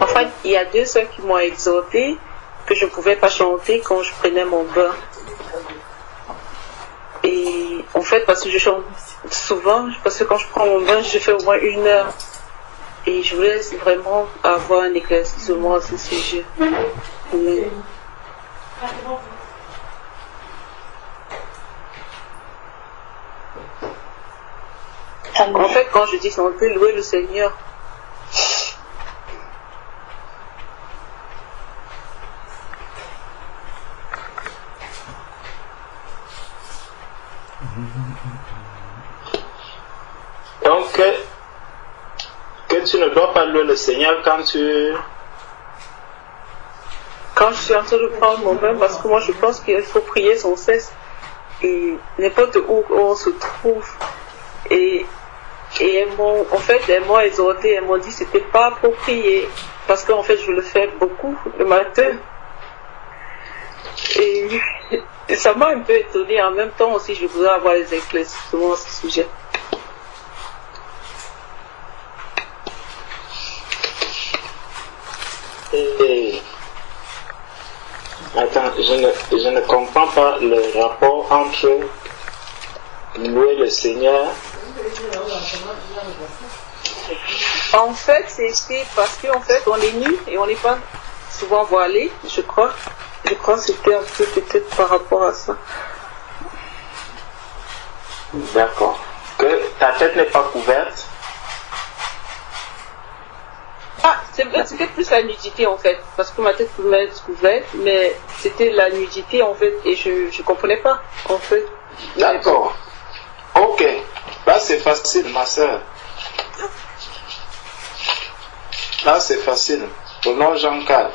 En fait, il y a 2 sœurs qui m'ont exhorté que je ne pouvais pas chanter quand je prenais mon bain. Et en fait, parce que je chante souvent, parce que quand je prends mon bain, je fais au moins 1 heure. Et je voulais vraiment avoir un éclaircissement à ce sujet. Amen. En fait, quand je dis chanter, louer le Seigneur. Donc, que tu ne dois pas louer le Seigneur quand je suis en train de prendre mon bain, parce que moi je pense qu'il faut prier sans cesse. Et n'importe où on se trouve. Et elles m'ont exhorté, elles m'ont dit que c'était pas pour prier. Parce qu'en fait je le fais beaucoup le matin. Et ça m'a un peu étonnée. En même temps aussi, je voudrais avoir les éclaircissements à ce sujet. Attends, je ne comprends pas le rapport entre louer le Seigneur. En fait, c'est parce qu'en fait, on est nu et on n'est pas souvent voilé, je crois. Je crois que c'était un peu peut-être par rapport à ça. D'accord. Que ta tête n'est pas couverte. C'était plus la nudité en fait, parce que ma tête pouvait être couverte, mais c'était la nudité en fait, et je comprenais pas en fait. D'accord. Ok. Là c'est facile, ma soeur. Là c'est facile. Prenons Jean 4.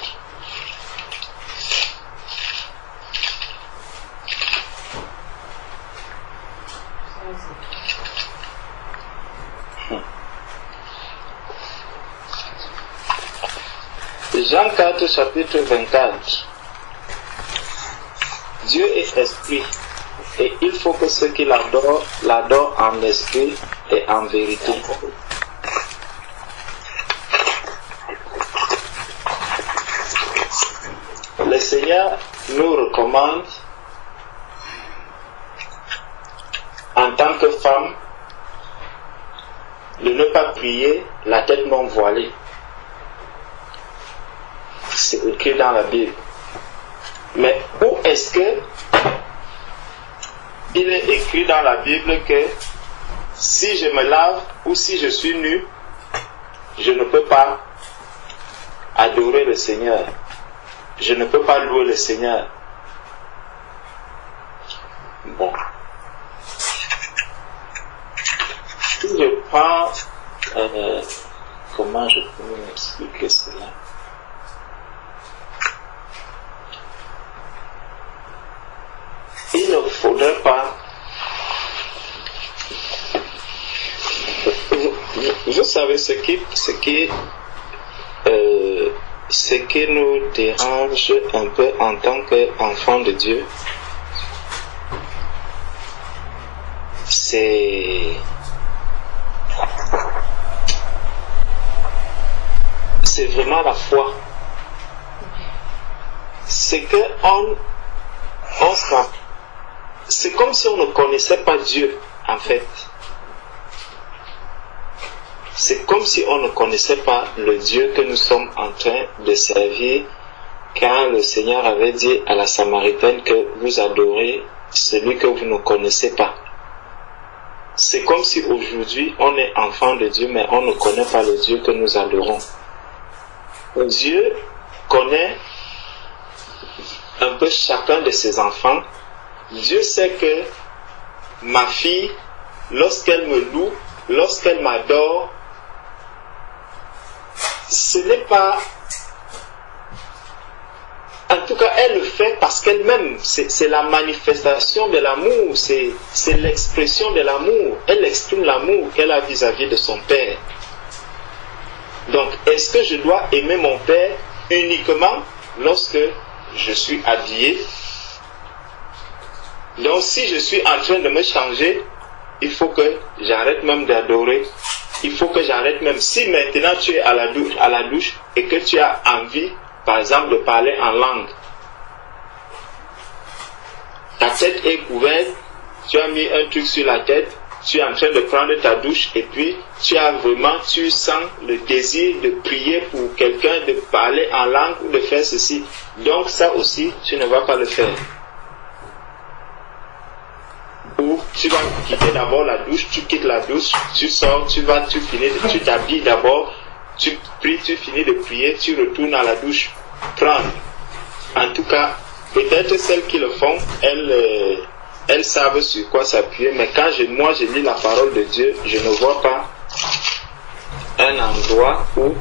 Jean 4, chapitre 24. Dieu est esprit, et il faut que ceux qui l'adorent en esprit et en vérité. Le Seigneur nous recommande, en tant que femme, de ne pas prier la tête non voilée. C'est écrit dans la Bible. Mais où est-ce que il est écrit dans la Bible que si je me lave ou si je suis nu, je ne peux pas adorer le Seigneur, je ne peux pas louer le Seigneur? Bon. Si je prends comment je peux m'expliquer cela? Il ne faudrait pas. Vous savez ce qui nous dérange un peu en tant qu'enfants de Dieu, c'est vraiment la foi. C'est que c'est comme si on ne connaissait pas Dieu, en fait. C'est comme si on ne connaissait pas le Dieu que nous sommes en train de servir, quand le Seigneur avait dit à la Samaritaine que vous adorez celui que vous ne connaissez pas. C'est comme si aujourd'hui on est enfant de Dieu, mais on ne connaît pas le Dieu que nous adorons. Dieu connaît un peu chacun de ses enfants. Dieu sait que ma fille, lorsqu'elle me loue, lorsqu'elle m'adore, ce n'est pas... En tout cas, elle le fait parce qu'elle m'aime. C'est la manifestation de l'amour, c'est l'expression de l'amour. Elle exprime l'amour qu'elle a vis-à-vis de son père. Donc, est-ce que je dois aimer mon père uniquement lorsque je suis habillé? Donc si je suis en train de me changer, il faut que j'arrête même d'adorer il faut que j'arrête même. Si maintenant tu es à la douche et que tu as envie, par exemple, de parler en langue, ta tête est couverte, tu as mis un truc sur la tête, tu es en train de prendre ta douche et puis tu sens le désir de prier pour quelqu'un, de parler en langue ou de faire ceci. Donc ça aussi, tu ne vas pas le faire. Ou tu vas quitter d'abord la douche, tu quittes la douche, tu sors, tu t'habilles d'abord, tu pries, tu finis de prier, tu retournes à la douche, prendre. En tout cas, peut-être celles qui le font, elles savent sur quoi s'appuyer, mais quand moi je lis la parole de Dieu, je ne vois pas un endroit où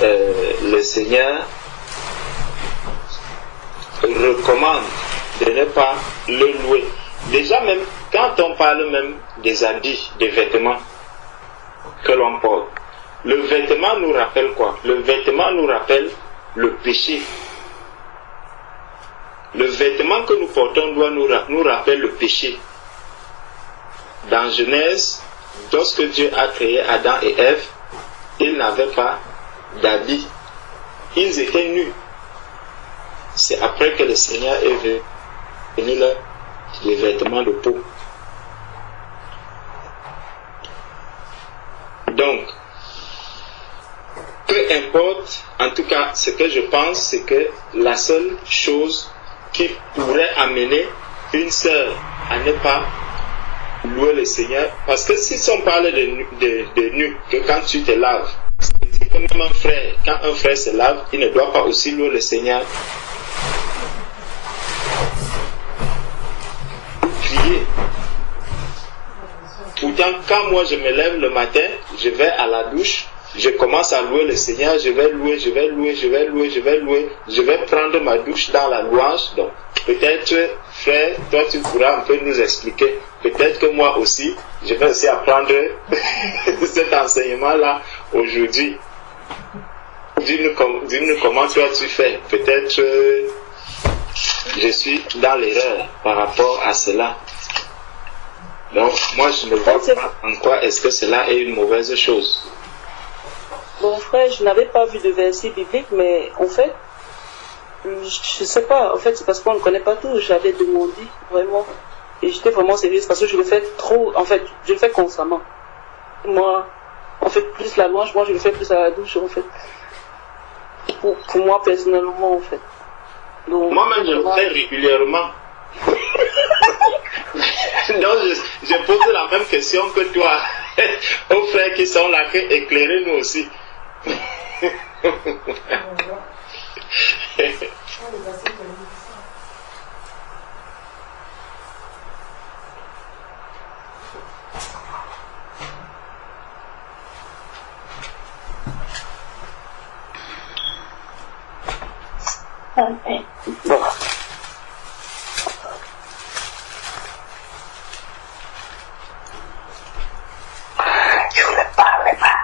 le Seigneur recommande de ne pas le louer. Déjà même, quand on parle même des habits, des vêtements que l'on porte, le vêtement nous rappelle quoi? Le vêtement nous rappelle le péché. Le vêtement que nous portons doit nous rappeler le péché. Dans Genèse, lorsque Dieu a créé Adam et Ève, ils n'avaient pas d'habits. Ils étaient nus. C'est après que le Seigneur est venu leur les vêtements de peau. Donc, peu importe, en tout cas, ce que je pense, c'est que la seule chose qui pourrait amener une sœur à ne pas louer le Seigneur, parce que si on parle de nu, que quand tu te laves, c'est comme un frère, quand un frère se lave, il ne doit pas aussi louer le Seigneur. Prier. Pourtant, quand moi je me lève le matin, je vais à la douche, je commence à louer le Seigneur, je vais prendre ma douche dans la louange. Donc, peut-être, frère, toi tu pourras un peu nous expliquer. Peut-être que moi aussi, je vais aussi apprendre cet enseignement-là aujourd'hui. Dis-nous comment toi tu fais. Peut-être je suis dans l'erreur par rapport à cela. Donc, moi je ne vois pas en quoi est-ce que cela est une mauvaise chose. Bon frère, je n'avais pas vu de verset biblique, mais en fait, je sais pas, en fait c'est parce qu'on ne connaît pas tout, j'avais demandé vraiment, et j'étais vraiment sérieuse parce que je le fais trop, en fait, je le fais constamment. Moi, en fait, plus la louange, moi je le fais plus à la douche, en fait. Pour moi personnellement, en fait. Moi-même je le fais régulièrement. Donc je pose la même question que toi aux frères qui sont là, éclairez-nous aussi. Bon. Je voulais parler, mais...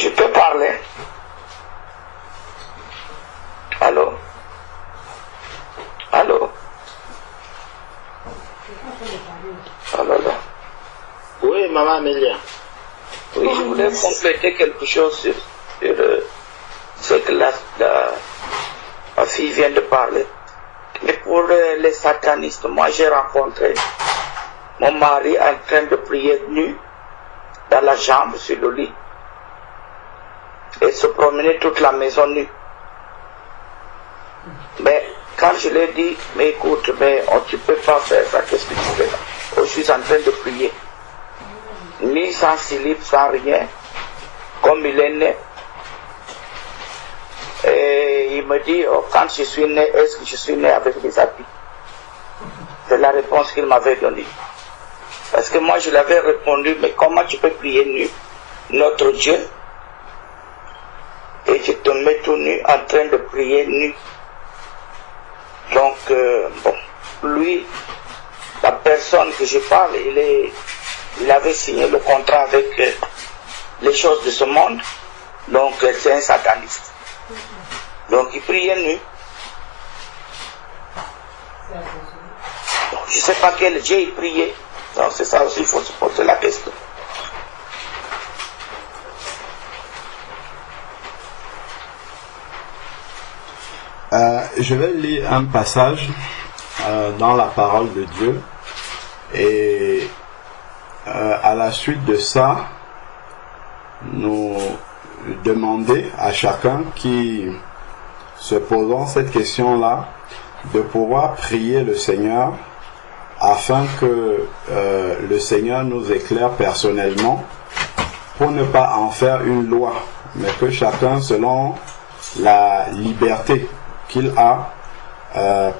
Je peux parler? Allô? Allô? Allô? Oui, maman Amélia. Oui, je voulais compléter quelque chose sur ce que ma fille vient de parler. Mais pour les satanistes, moi j'ai rencontré mon mari en train de prier nu dans la chambre sur le lit et se promener toute la maison nue. Mais quand je lui ai dit, mais écoute, mais tu ne peux pas faire ça, qu'est-ce que tu fais? Oh, je suis en train de prier. Ni sans slip, sans rien, comme il est né. Et il me dit, oh, quand je suis né, est-ce que je suis né avec des habits? C'est la réponse qu'il m'avait donnée. Parce que moi je l'avais répondu, mais comment tu peux prier nu notre Dieu et tu te mets tout nu en train de prier nu? Donc, bon, lui, la personne que je parle, il avait signé le contrat avec les choses de ce monde, donc c'est un sataniste. Donc il priait nu. Donc, je ne sais pas quel Dieu il priait. Donc c'est ça aussi, il faut se poser la question. Je vais lire un passage dans la parole de Dieu et à la suite de ça, nous demander à chacun qui se posant cette question-là de pouvoir prier le Seigneur afin que le Seigneur nous éclaire personnellement pour ne pas en faire une loi, mais que chacun, selon la liberté qu'il a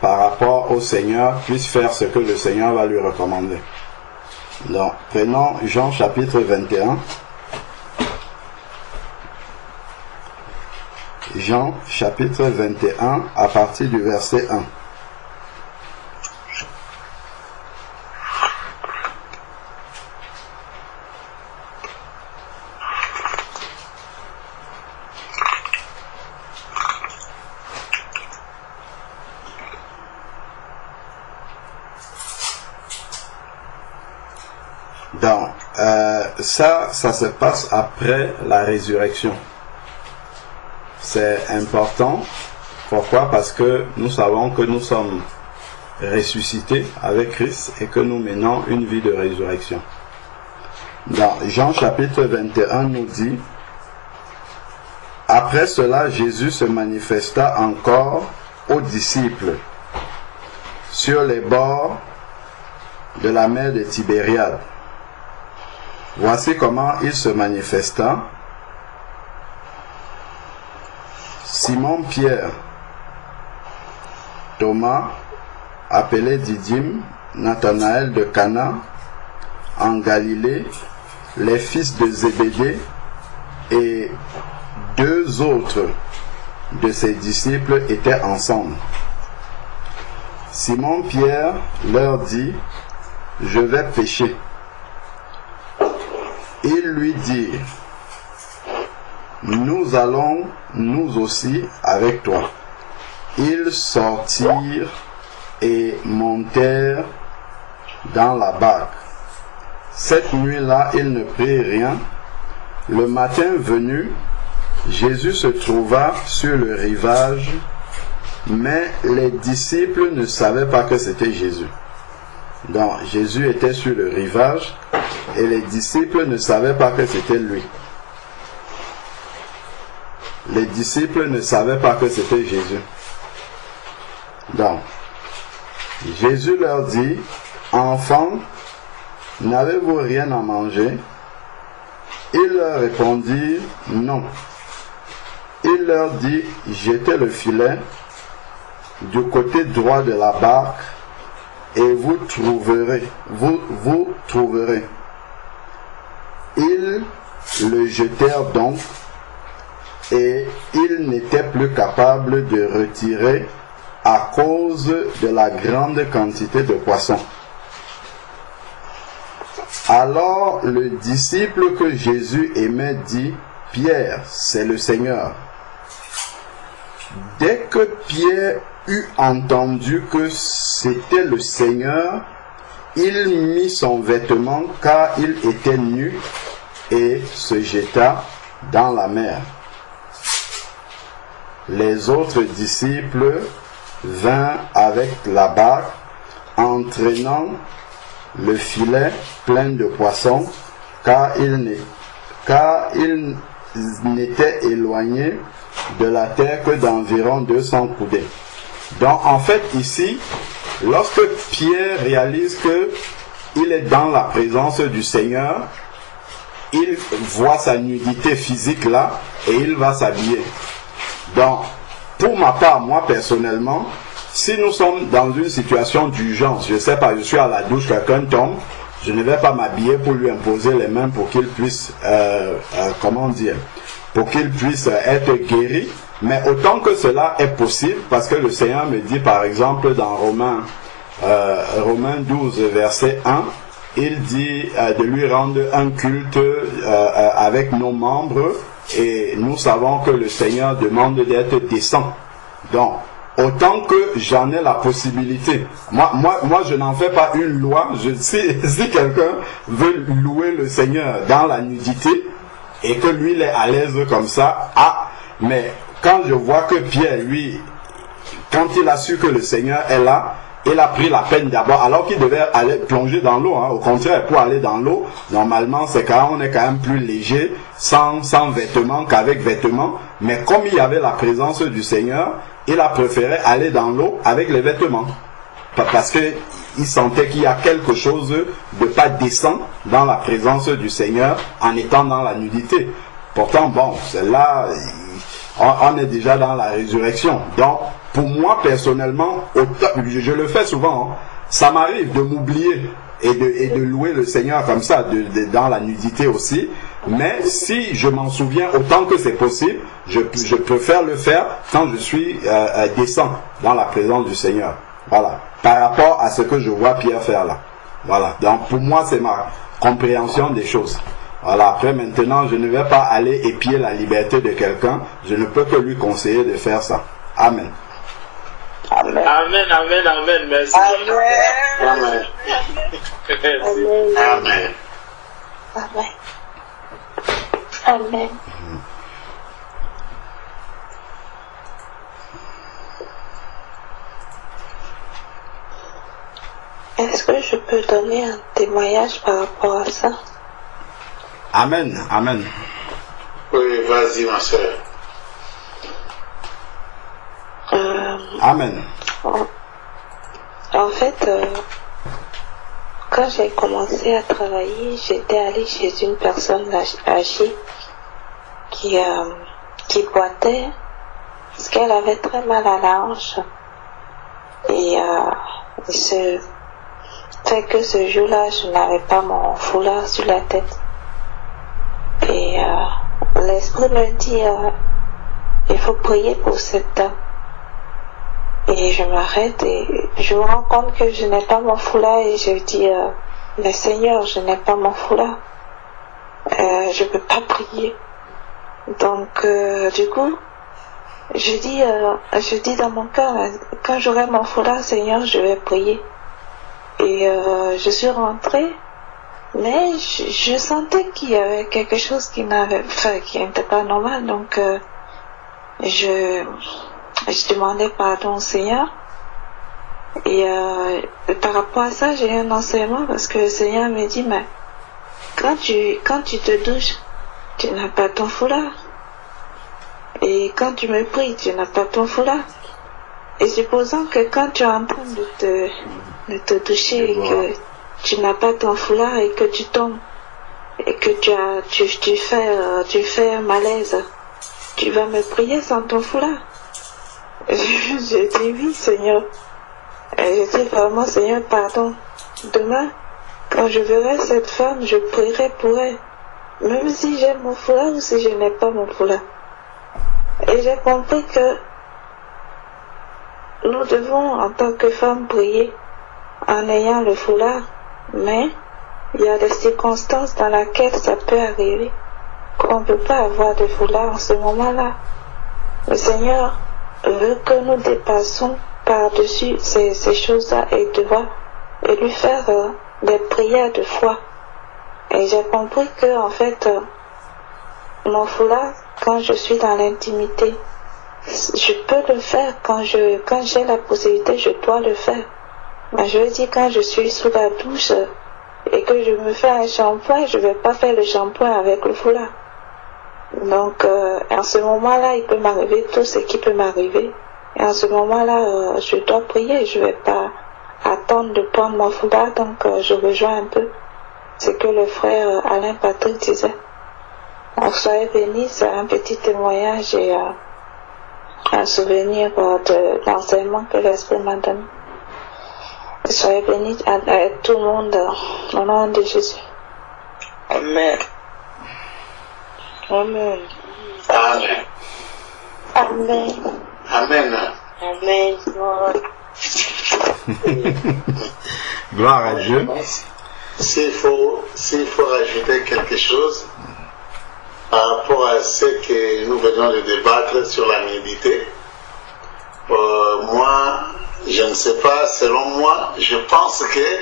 par rapport au Seigneur, puisse faire ce que le Seigneur va lui recommander. Donc, prenons Jean chapitre 21. Jean chapitre 21 à partir du verset 1. Donc, ça se passe après la résurrection. C'est important. Pourquoi? Parce que nous savons que nous sommes ressuscités avec Christ et que nous menons une vie de résurrection. Dans Jean chapitre 21 nous dit: après cela, Jésus se manifesta encore aux disciples sur les bords de la mer de Tibériade. Voici comment il se manifesta. Simon-Pierre, Thomas, appelé Didyme, Nathanaël de Cana, en Galilée, les fils de Zébédée et deux autres de ses disciples étaient ensemble. Simon-Pierre leur dit: je vais pêcher. Ils lui dirent: nous allons nous aussi avec toi. Ils sortirent et montèrent dans la barque. Cette nuit-là, ils ne prirent rien. Le matin venu, Jésus se trouva sur le rivage, mais les disciples ne savaient pas que c'était Jésus. Donc, Jésus était sur le rivage et les disciples ne savaient pas que c'était lui. Les disciples ne savaient pas que c'était Jésus. Donc, Jésus leur dit: enfants, n'avez-vous rien à manger? Ils leur répondirent: non. Il leur dit: jetez le filet du côté droit de la barque et vous trouverez. Ils le jetèrent donc, et ils n'étaient plus capables de retirer à cause de la grande quantité de poissons. Alors le disciple que Jésus aimait dit: Pierre, c'est le Seigneur. Dès que Pierre eut entendu que c'était le Seigneur, il mit son vêtement, car il était nu, et se jeta dans la mer. Les autres disciples vinrent avec la barque, entraînant le filet plein de poissons, car ils n'étaient éloignés de la terre que d'environ 200 coudées. Donc en fait ici, lorsque Pierre réalise que il est dans la présence du Seigneur, il voit sa nudité physique là et il va s'habiller. Donc pour ma part, moi personnellement, si nous sommes dans une situation d'urgence, je ne sais pas, je suis à la douche, quelqu'un tombe, je ne vais pas m'habiller pour lui imposer les mains pour qu'il puisse, pour qu'il puisse être guéri. Mais autant que cela est possible, parce que le Seigneur me dit par exemple dans Romains Romains 12, verset 1, il dit de lui rendre un culte avec nos membres, et nous savons que le Seigneur demande d'être décent. Donc, autant que j'en ai la possibilité, moi je n'en fais pas une loi. Si quelqu'un veut louer le Seigneur dans la nudité et que lui il est à l'aise comme ça, mais quand je vois que Pierre, lui, quand il a su que le Seigneur est là, il a pris la peine d'abord, alors qu'il devait aller plonger dans l'eau, au contraire, pour aller dans l'eau, normalement c'est quand on est quand même plus léger, sans vêtements qu'avec vêtements, mais comme il y avait la présence du Seigneur, il a préféré aller dans l'eau avec les vêtements. Parce qu'il sentait qu'il y a quelque chose de pas décent dans la présence du Seigneur en étant dans la nudité. Pourtant, bon, là, on est déjà dans la résurrection. Donc, pour moi, personnellement, je le fais souvent, ça m'arrive de m'oublier et de louer le Seigneur comme ça, dans la nudité aussi. Mais si je m'en souviens autant que c'est possible, je préfère le faire quand je suis décent dans la présence du Seigneur. Voilà. Par rapport à ce que je vois Pierre faire là. Voilà. Donc pour moi, c'est ma compréhension des choses. Voilà. Après maintenant, je ne vais pas aller épier la liberté de quelqu'un. Je ne peux que lui conseiller de faire ça. Amen. Amen. Amen, amen, amen. Merci. Amen. Amen. Merci. Amen. Amen. Amen. Est-ce que je peux donner un témoignage par rapport à ça? Amen. Amen. Oui, vas-y, ma soeur. Amen. En fait, quand j'ai commencé à travailler, j'étais allée chez une personne âgée qui boitait parce qu'elle avait très mal à la hanche. Et ce fait que ce jour-là, je n'avais pas mon foulard sur la tête. Et l'esprit me dit, il faut prier pour cette dame. Et je m'arrête et je me rends compte que je n'ai pas mon foulard et je dis, mais Seigneur, je n'ai pas mon foulard. Je ne peux pas prier. Donc, du coup, je dis dans mon cœur, quand j'aurai mon foulard, Seigneur, je vais prier. Et je suis rentrée, mais je sentais qu'il y avait quelque chose qui n'était pas normal. Donc, je demandais pardon au Seigneur. Et par rapport à ça, j'ai eu un enseignement parce que le Seigneur me dit, mais quand tu te douches, tu n'as pas ton foulard. Et quand tu me pries, tu n'as pas ton foulard. Et supposons que quand tu es en train de te doucher et que tu n'as pas ton foulard et que tu tombes et que tu fais un malaise, tu vas me prier sans ton foulard. J'ai dit oui, Seigneur. Et j'ai dit vraiment, Seigneur, pardon. Demain, quand je verrai cette femme, je prierai pour elle. Même si j'ai mon foulard ou si je n'ai pas mon foulard. Et j'ai compris que nous devons, en tant que femmes, prier en ayant le foulard. Mais il y a des circonstances dans lesquelles ça peut arriver qu'on ne peut pas avoir de foulard en ce moment-là. Le Seigneur veut que nous dépassons par-dessus ces choses-là et lui faire des prières de foi. Et j'ai compris que, en fait, mon foulard, quand je suis dans l'intimité, je peux le faire quand j'ai la possibilité, je dois le faire. Mais je veux dire, quand je suis sous la douche et que je me fais un shampoing, je ne vais pas faire le shampoing avec le foulard. Donc, en ce moment-là, il peut m'arriver tout ce qui peut m'arriver. Et en ce moment-là, je dois prier. Je ne vais pas attendre de prendre mon foulard. Donc, je rejoins un peu ce que le frère Alain Patrick disait. Donc, soyez bénis. C'est un petit témoignage et un souvenir de l'enseignement que l'Esprit m'a donné. Soyez bénis à tout le monde au nom de Jésus. Amen. Amen. Amen. Amen. Amen. Amen, Lord. Gloire à Dieu. S'il faut rajouter quelque chose par rapport à ce que nous venons de débattre sur la nudité, moi, je ne sais pas, selon moi, je pense que,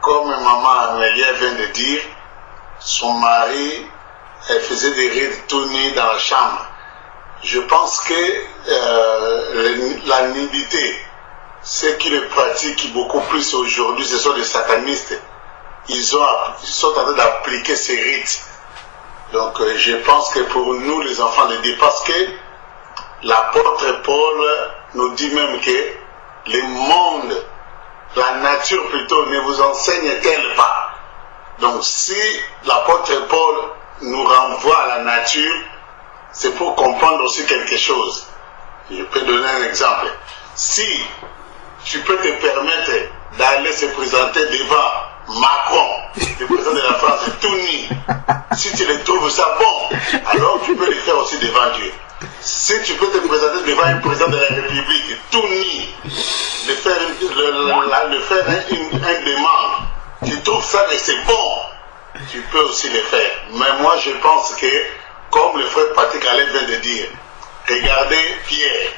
comme maman Amélia vient de dire, son mari, elle faisait des rides tout nus dans la chambre. Je pense que la nudité, ceux qui le pratiquent beaucoup plus aujourd'hui, ce sont les satanistes. Ils sont en train d'appliquer ces rites. Donc je pense que pour nous, les enfants de Dieu, parce que l'apôtre Paul nous dit même que le monde, la nature plutôt, ne vous enseigne-t-elle pas? Donc si l'apôtre Paul nous renvoie à la nature, c'est pour comprendre aussi quelque chose. Je peux donner un exemple. Si tu peux te permettre d'aller se présenter devant Macron, le président de la France, tout nu, si tu le trouves ça bon, alors tu peux le faire aussi devant Dieu. Si tu peux te présenter devant un président de la République, tout nu, le faire une demande, tu trouves ça et c'est bon, tu peux aussi le faire. Mais moi je pense que, comme le frère Patrick Alain vient de dire, regardez Pierre,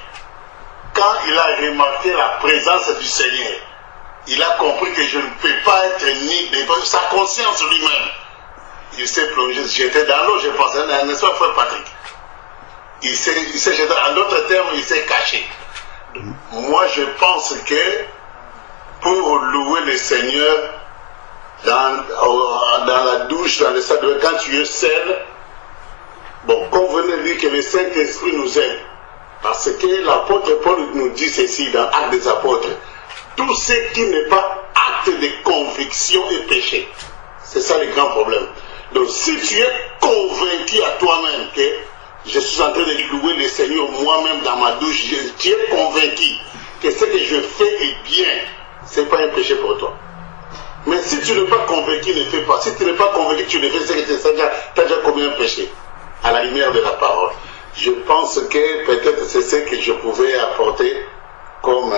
quand il a remarqué la présence du Seigneur, il a compris que je ne peux pas être ni devant sa conscience lui-même. Il s'est plongé, j'étais dans l'eau, je pensais, n'est-ce pas, frère Patrick? Il s'est jeté, en d'autres termes, il s'est caché. Moi, je pense que pour louer le Seigneur dans la douche, dans le salle, quand tu es seul, bon, comme vous venez de dire que le Saint-Esprit nous aide. Parce que l'apôtre Paul nous dit ceci dans Actes des Apôtres. Tout ce qui n'est pas acte de conviction est péché. C'est ça le grand problème. Donc si tu es convaincu à toi-même que je suis en train de louer le Seigneur moi-même dans ma douche, tu es convaincu que ce que je fais est bien, ce n'est pas un péché pour toi. Mais si tu n'es pas convaincu, ne fais pas. Si tu n'es pas convaincu, tu ne fais ce que tu as déjà commis un péché, à la lumière de la parole. Je pense que peut-être c'est ce que je pouvais apporter comme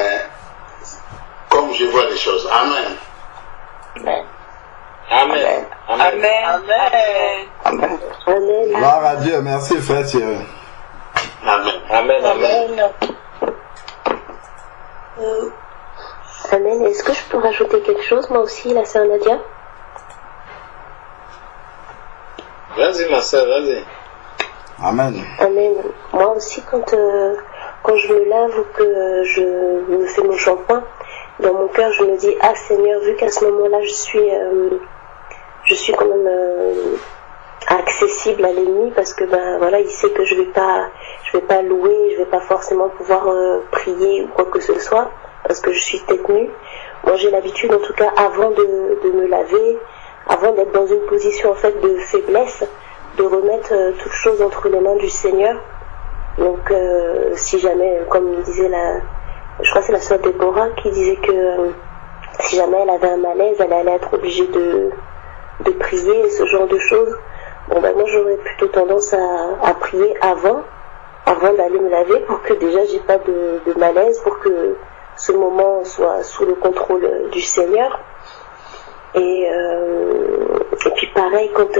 je vois les choses. Amen. Amen. Amen. Amen. Amen. Amen. Amen. Gloire à Dieu. Merci, frère Thierry. Amen. Amen. Amen. Amen. Est-ce que je peux rajouter quelque chose, moi aussi, la sœur Nadia? Vas-y, ma soeur, vas-y. Amen. Amen. Moi aussi, quand je me lave ou que je me fais mon shampoing, dans mon cœur, je me dis, ah Seigneur, vu qu'à ce moment-là, je suis quand même accessible à l'ennemi, parce que ben voilà, il sait que je vais pas louer, je vais pas forcément pouvoir prier ou quoi que ce soit, parce que je suis tête nue. Moi, j'ai l'habitude, en tout cas, avant de me laver, avant d'être dans une position en fait de faiblesse, de remettre toute chose entre les mains du Seigneur. Donc, si jamais, comme disait je crois que c'est la sœur Déborah qui disait que si jamais elle avait un malaise, elle allait être obligée de prier, ce genre de choses. Bon, ben moi, j'aurais plutôt tendance à prier avant d'aller me laver, pour que déjà j'ai pas de malaise, pour que ce moment soit sous le contrôle du Seigneur. Et puis pareil, quand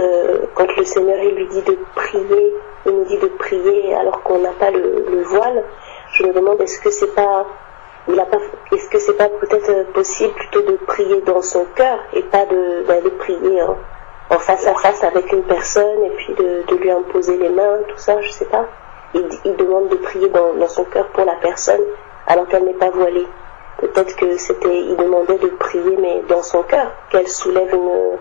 le Seigneur il lui dit de prier, il nous dit de prier alors qu'on n'a pas le voile, je me demande est-ce que c'est pas peut-être possible plutôt de prier dans son cœur et pas d'aller prier en face à face avec une personne et puis de lui imposer les mains, tout ça, je sais pas. Il demande de prier dans son cœur pour la personne alors qu'elle n'est pas voilée. Peut-être que il demandait de prier, mais dans son cœur, qu'elle soulève une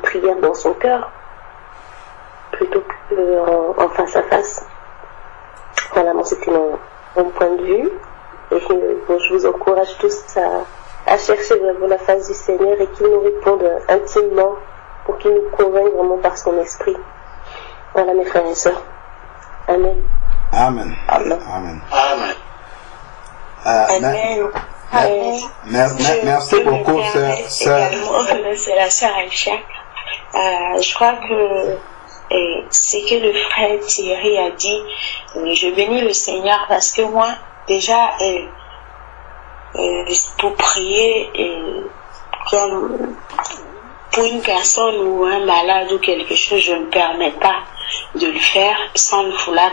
prière dans son cœur, plutôt qu'en face à face. Voilà, moi c'était mon point de vue. Et bon, je vous encourage tous à chercher vraiment la face du Seigneur et qu'il nous réponde intimement pour qu'il nous convainque vraiment par son esprit. Voilà mes frères et sœurs. Amen. Amen. Amen. Amen. Amen. Amen. Merci beaucoup, sœur. C'est la sœur Aïcha. Je crois que ce que le frère Thierry a dit, je bénis le Seigneur parce que moi, déjà, pour prier comme pour une personne ou un malade ou quelque chose, je ne me permets pas de le faire sans le foulard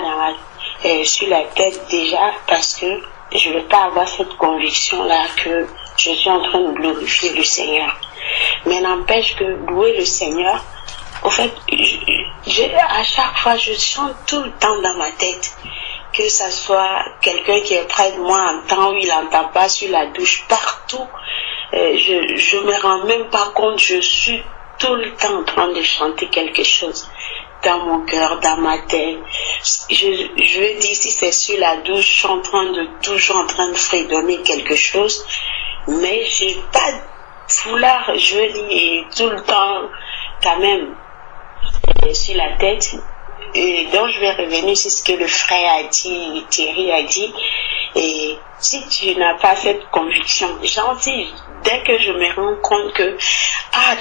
sur la tête déjà, parce que je ne veux pas avoir cette conviction-là que je suis en train de glorifier le Seigneur. Mais n'empêche que louer le Seigneur, en fait, à chaque fois, je chante tout le temps dans ma tête. Que ça soit quelqu'un qui est près de moi, entend ou il n'entend pas, sur la douche, partout. Je me rends même pas compte, je suis tout le temps en train de chanter quelque chose dans mon cœur, dans ma tête. Je veux dire, si c'est sur la douche, je suis toujours en train de fredonner quelque chose, mais j'ai pas de foulard, je veux dire, tout le temps quand même sur la tête. Et donc je vais revenir sur ce que le frère a dit, Thierry a dit. Et si tu n'as pas cette conviction, gentil, dès que je me rends compte que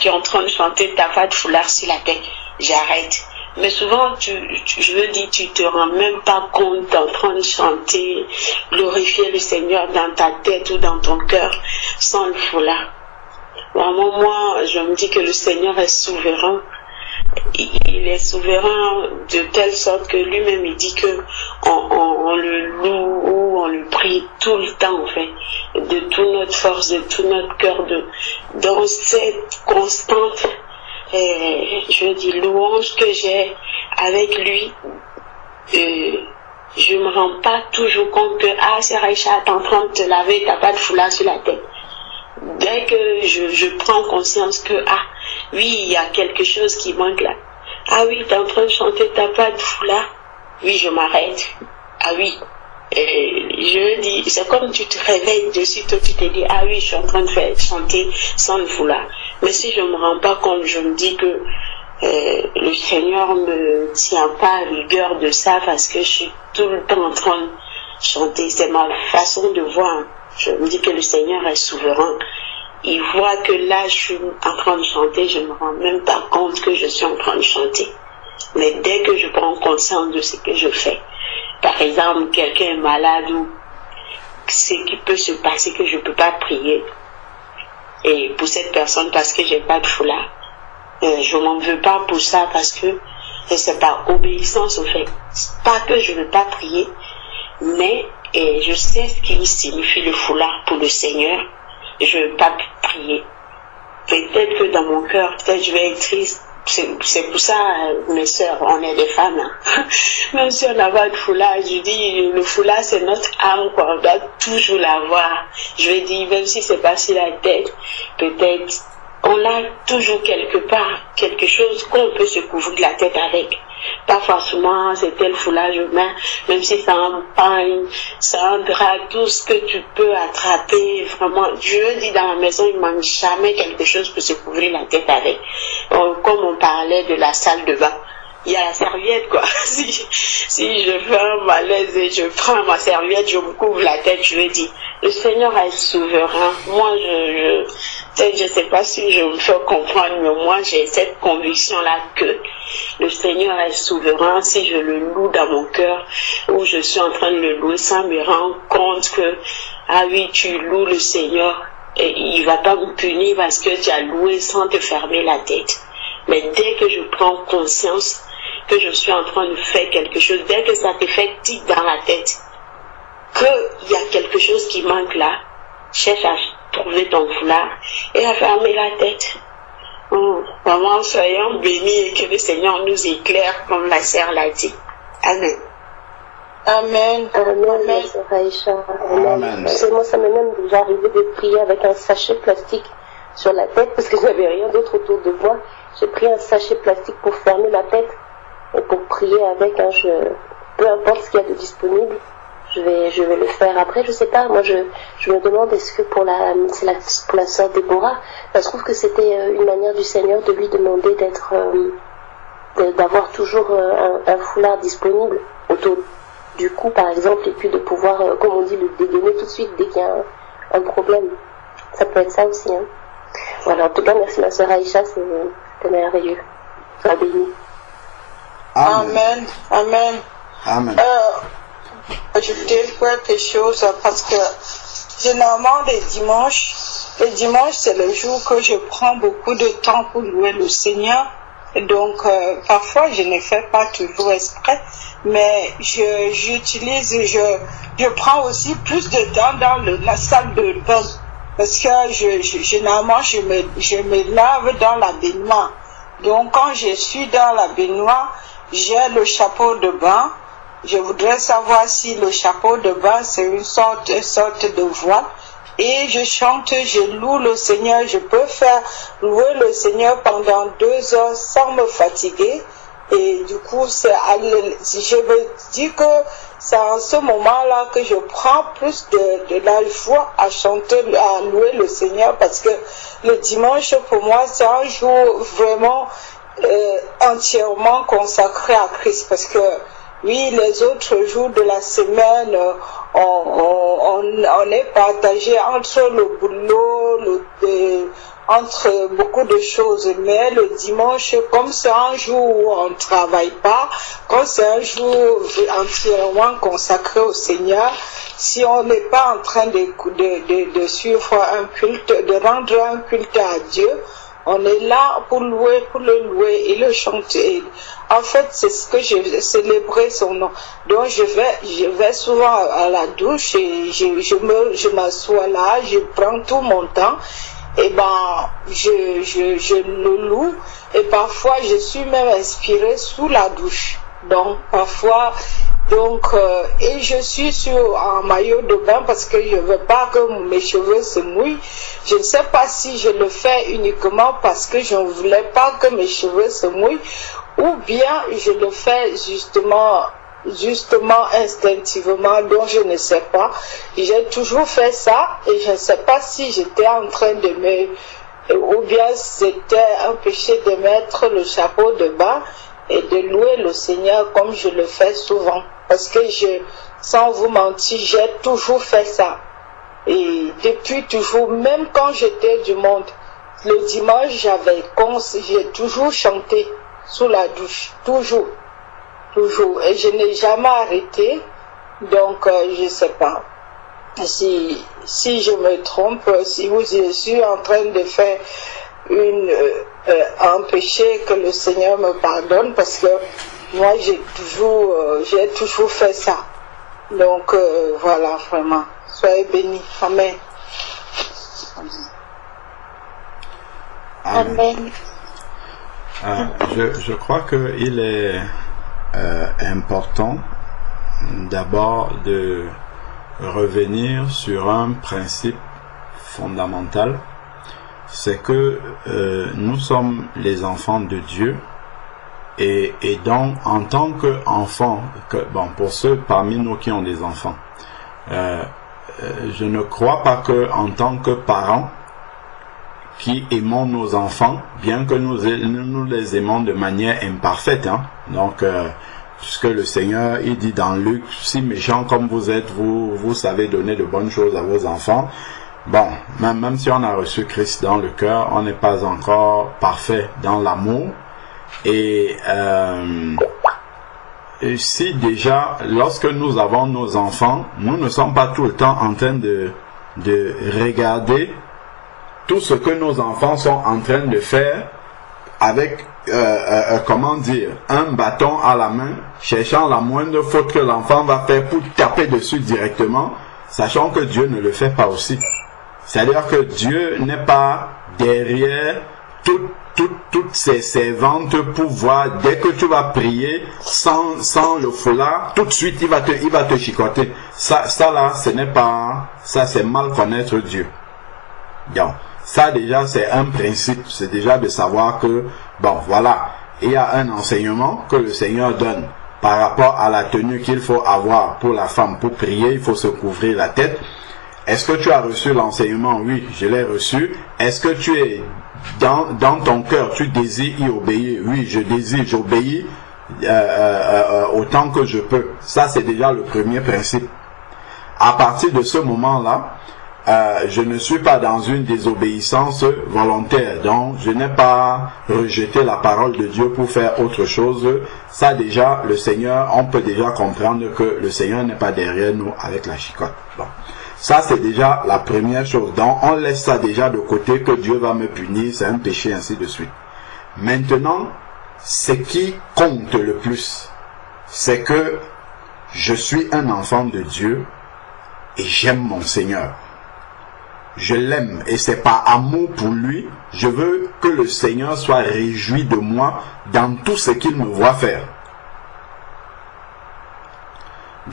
tu es en train de chanter, tu n'as pas de foulard sur la tête, j'arrête. Mais souvent, je veux dire, tu te rends même pas compte, tu es en train de chanter, glorifier le Seigneur dans ta tête ou dans ton cœur sans le foulard. Vraiment, moi, je me dis que le Seigneur est souverain. Il est souverain de telle sorte que lui-même il dit que on le loue ou on le prie tout le temps, en fait, de toute notre force, de tout notre cœur, dans cette constante je dis louange que j'ai avec lui. Je me rends pas toujours compte que c'est Raïcha, t'es en train de te laver, t'as pas de foulard sur la tête. Dès que je prends conscience que oui, il y a quelque chose qui manque là. Oui, tu es en train de chanter, t'as pas de foulard. Oui, je m'arrête. Oui. Je dis, c'est comme tu te réveilles dessus, toi tu te dis, oui, je suis en train de chanter sans le foulard. Mais si je me rends pas compte, je me dis que le Seigneur me tient pas à rigueur de ça parce que je suis tout le temps en train de chanter. C'est ma façon de voir. Je me dis que le Seigneur est souverain. Il voit que là, je suis en train de chanter, je ne me rends même pas compte que je suis en train de chanter. Mais dès que je prends conscience de ce que je fais, par exemple, quelqu'un est malade ou ce qui peut se passer que je ne peux pas prier, et pour cette personne parce que je n'ai pas de foulard, je ne m'en veux pas pour ça parce que c'est par obéissance au fait. C'est pas que je ne veux pas prier, mais je sais ce qui signifie le foulard pour le Seigneur. Je ne veux pas prier. Peut-être que dans mon cœur, peut-être je vais être triste. C'est pour ça, mes sœurs, on est des femmes. Même si on n'a pas de foulard, je dis, le foulard c'est notre âme, quoi. On doit toujours l'avoir. Je vais dire, même si c'est pas sur la tête, peut-être, on a toujours quelque part quelque chose qu'on peut se couvrir la tête avec. Pas forcément c'est tel foulard je mets, même si c'est un pain, c'est un drap, tout ce que tu peux attraper, vraiment. Je dis dans la maison, il ne manque jamais quelque chose pour se couvrir la tête avec. Comme on parlait de la salle de bain, il y a la serviette, quoi. Si je fais un malaise et je prends ma serviette, je me couvre la tête, je veux dire, le Seigneur est souverain. Moi, peut-être, je ne sais pas si je me fais comprendre, mais moi, j'ai cette conviction-là que le Seigneur est souverain. Si je le loue dans mon cœur, ou je suis en train de le louer sans me rendre compte que, oui, tu loues le Seigneur, et il ne va pas me punir parce que tu as loué sans te fermer la tête. Mais dès que je prends conscience que je suis en train de faire quelque chose, dès que ça te fait tic dans la tête, qu'il y a quelque chose qui manque là, cherche à trouver ton foulard et à fermer la tête. Vraiment, soyons bénis et que le Seigneur nous éclaire comme la sœur l'a dit. Amen. Amen. Amen. Amen. Moi, ça m'est même déjà arrivé de prier avec un sachet plastique sur la tête parce que je n'avais rien d'autre autour de moi. J'ai pris un sachet plastique pour fermer la tête et pour prier avec. Peu importe ce qu'il y a de disponible, je vais le faire. Après, je sais pas, moi je me demande est-ce que pour la sœur Déborah, je trouve que c'était une manière du Seigneur de lui demander d'avoir toujours un foulard disponible autour du cou par exemple, et puis de pouvoir, comme on dit, le dégainer tout de suite dès qu'il y a un problème. Ça peut être ça aussi. Hein. Voilà, en tout cas, merci ma sœur Aïcha, c'était merveilleux. Sois bénie. Amen. Amen. Amen. Je voudrais dire quelque chose parce que généralement les dimanches c'est le jour que je prends beaucoup de temps pour louer le Seigneur. Et donc parfois je ne fais pas toujours exprès, mais je prends aussi plus de temps dans la salle de bain, parce que généralement je me lave dans la baignoire. Donc quand je suis dans la baignoire, j'ai le chapeau de bain. Je voudrais savoir si le chapeau de bain c'est une sorte de voile. Et je chante, je loue le Seigneur. Je peux faire louer le Seigneur pendant 2 heures sans me fatiguer. Et du coup, je me dis que c'est en ce moment-là que je prends plus de la joie à chanter, à louer le Seigneur, parce que le dimanche, pour moi, c'est un jour vraiment entièrement consacré à Christ, parce que oui, les autres jours de la semaine, on est partagé entre le boulot, entre beaucoup de choses, mais le dimanche, comme c'est un jour où on ne travaille pas, comme c'est un jour entièrement consacré au Seigneur, si on n'est pas en train de suivre un culte, de rendre un culte à Dieu, on est là pour le louer et le chanter. En fait, c'est ce que je vais célébrer son nom. Donc, je vais souvent à la douche et je m'assois là, je prends tout mon temps. Et je le loue. Et parfois, je suis même inspirée sous la douche. Donc, parfois, et je suis en maillot de bain parce que je veux pas que mes cheveux se mouillent. Je ne sais pas si je le fais uniquement parce que je ne voulais pas que mes cheveux se mouillent, ou bien je le fais justement instinctivement, donc je ne sais pas. J'ai toujours fait ça et je ne sais pas si j'étais en train ou bien c'était un péché de mettre le chapeau de bain et de louer le Seigneur comme je le fais souvent. Parce que sans vous mentir, j'ai toujours fait ça. Et depuis toujours, même quand j'étais du monde, le dimanche, j'ai toujours chanté sous la douche. Toujours. Et je n'ai jamais arrêté. Donc, je ne sais pas. Si je me trompe, si je suis en train de faire un péché, que le Seigneur me pardonne, parce que moi, j'ai toujours fait ça. Donc, voilà, vraiment. Soyez bénis. Amen. Amen. Je crois qu'il est important d'abord de revenir sur un principe fondamental. C'est que nous sommes les enfants de Dieu. Et donc, en tant qu'enfants, pour ceux parmi nous qui ont des enfants, je ne crois pas que en tant que parents qui aimons nos enfants, bien que nous les aimons de manière imparfaite, donc puisque le Seigneur il dit dans Luc, si méchants comme vous êtes, vous savez donner de bonnes choses à vos enfants. Bon, même si on a reçu Christ dans le cœur, on n'est pas encore parfait dans l'amour. Et si déjà, lorsque nous avons nos enfants, nous ne sommes pas tout le temps en train de regarder tout ce que nos enfants sont en train de faire avec, un bâton à la main, cherchant la moindre faute que l'enfant va faire pour taper dessus directement, sachant que Dieu ne le fait pas aussi. C'est-à-dire que Dieu n'est pas derrière toutes ces ventes pour voir, dès que tu vas prier sans le foulard, tout de suite il va te chicoter. Ça là, ce n'est pas, ça c'est mal connaître Dieu. Donc, ça déjà c'est un principe, c'est déjà de savoir que, voilà, il y a un enseignement que le Seigneur donne par rapport à la tenue qu'il faut avoir pour la femme, pour prier, il faut se couvrir la tête. Est-ce que tu as reçu l'enseignement? Oui, je l'ai reçu. Est-ce que tu es dans ton cœur, tu désires y obéir? Oui, je désire, j'obéis autant que je peux. Ça, c'est déjà le premier principe. À partir de ce moment-là, je ne suis pas dans une désobéissance volontaire. Donc, je n'ai pas rejeté la parole de Dieu pour faire autre chose. Ça, déjà, le Seigneur, on peut déjà comprendre que le Seigneur n'est pas derrière nous avec la chicotte. Bon. Ça, c'est déjà la première chose. Donc, on laisse ça déjà de côté, que Dieu va me punir, c'est un péché, ainsi de suite. Maintenant, ce qui compte le plus, c'est que je suis un enfant de Dieu et j'aime mon Seigneur. Je l'aime et c'est par amour pour lui, je veux que le Seigneur soit réjoui de moi dans tout ce qu'il me voit faire.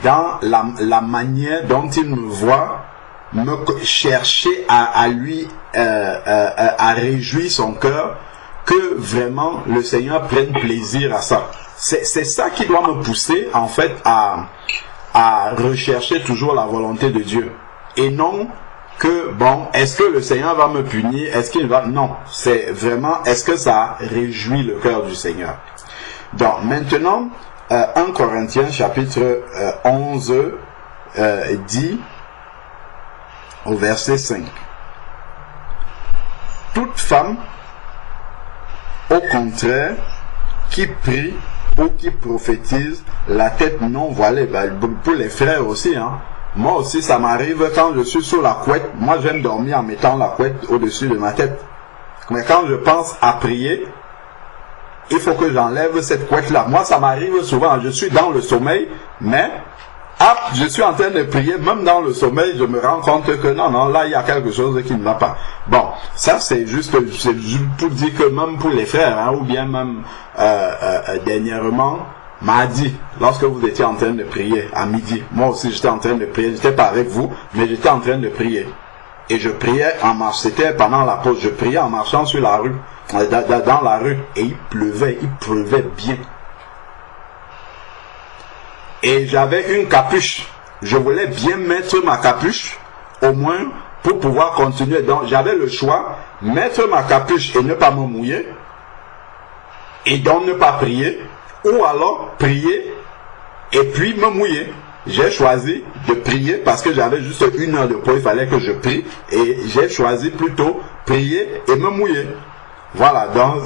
Dans la manière dont il me voit, me chercher à lui, à réjouir son cœur, que vraiment le Seigneur prenne plaisir à ça. C'est ça qui doit me pousser en fait à rechercher toujours la volonté de Dieu. Et non que, bon, est-ce que le Seigneur va me punir, est-ce qu'il va... Non, c'est vraiment, est-ce que ça réjouit le cœur du Seigneur. Donc, maintenant, 1 Corinthiens chapitre 11 dit au verset 5. Toute femme, au contraire, qui prie ou qui prophétise, la tête non voilée, pour les frères aussi, hein. Moi aussi, ça m'arrive quand je suis sur la couette. Moi, j'aime dormir en mettant la couette au-dessus de ma tête. Mais quand je pense à prier, il faut que j'enlève cette couette-là. Moi, ça m'arrive souvent. Je suis dans le sommeil, mais je suis en train de prier. Même dans le sommeil, je me rends compte que non, là, il y a quelque chose qui ne va pas. Bon, ça, c'est juste pour dire que même pour les frères, hein, ou bien même dernièrement, mardi, lorsque vous étiez en train de prier à midi, moi aussi j'étais en train de prier, j'étais pas avec vous, mais j'étais en train de prier. Et je priais en marche, c'était pendant la pause, je priais en marchant sur la rue, dans la rue, et il pleuvait bien. Et j'avais une capuche, je voulais bien mettre ma capuche, au moins pour pouvoir continuer. Donc j'avais le choix, mettre ma capuche et ne pas me mouiller, et donc ne pas prier, ou alors prier et puis me mouiller. J'ai choisi de prier parce que j'avais juste 1 heure de pause, il fallait que je prie, et j'ai choisi plutôt prier et me mouiller. Voilà, donc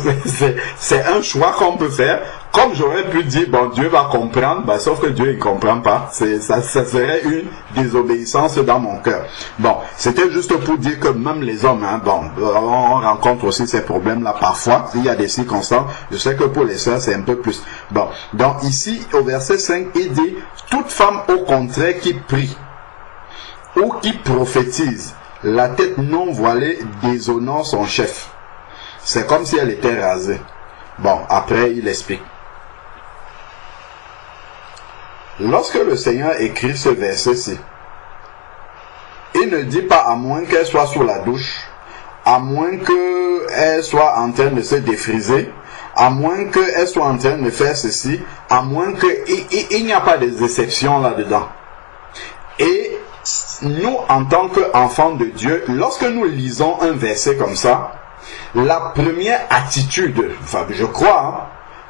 c'est un choix qu'on peut faire. Comme j'aurais pu dire, bon, Dieu va comprendre, sauf que Dieu ne comprend pas. Ça serait une désobéissance dans mon cœur. Bon, c'était juste pour dire que même les hommes, hein, bon, on rencontre aussi ces problèmes-là parfois. Il y a des circonstances. Je sais que pour les sœurs, c'est un peu plus. Bon, donc ici, au verset 5, il dit, toute femme au contraire qui prie ou qui prophétise, la tête non voilée déshonore son chef. C'est comme si elle était rasée. Bon, après, il explique. Lorsque le Seigneur écrit ce verset-ci, il ne dit pas à moins qu'elle soit sous la douche, à moins qu'elle soit en train de se défriser, à moins qu'elle soit en train de faire ceci, à moins qu'il n'y a pas des exceptions là-dedans. Et nous, en tant qu'enfants de Dieu, lorsque nous lisons un verset comme ça, la première attitude, enfin je crois, hein,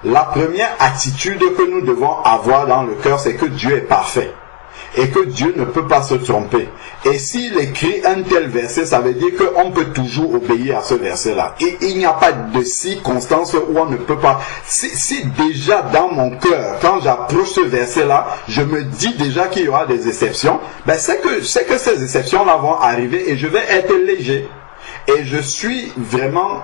la première attitude que nous devons avoir dans le cœur, c'est que Dieu est parfait et que Dieu ne peut pas se tromper. Et s'il écrit un tel verset, ça veut dire qu'on peut toujours obéir à ce verset-là. Et il n'y a pas de circonstance où on ne peut pas. Si déjà dans mon cœur, quand j'approche ce verset-là, je me dis déjà qu'il y aura des exceptions, c'est que ces exceptions-là vont arriver et je vais être léger. Et je suis vraiment,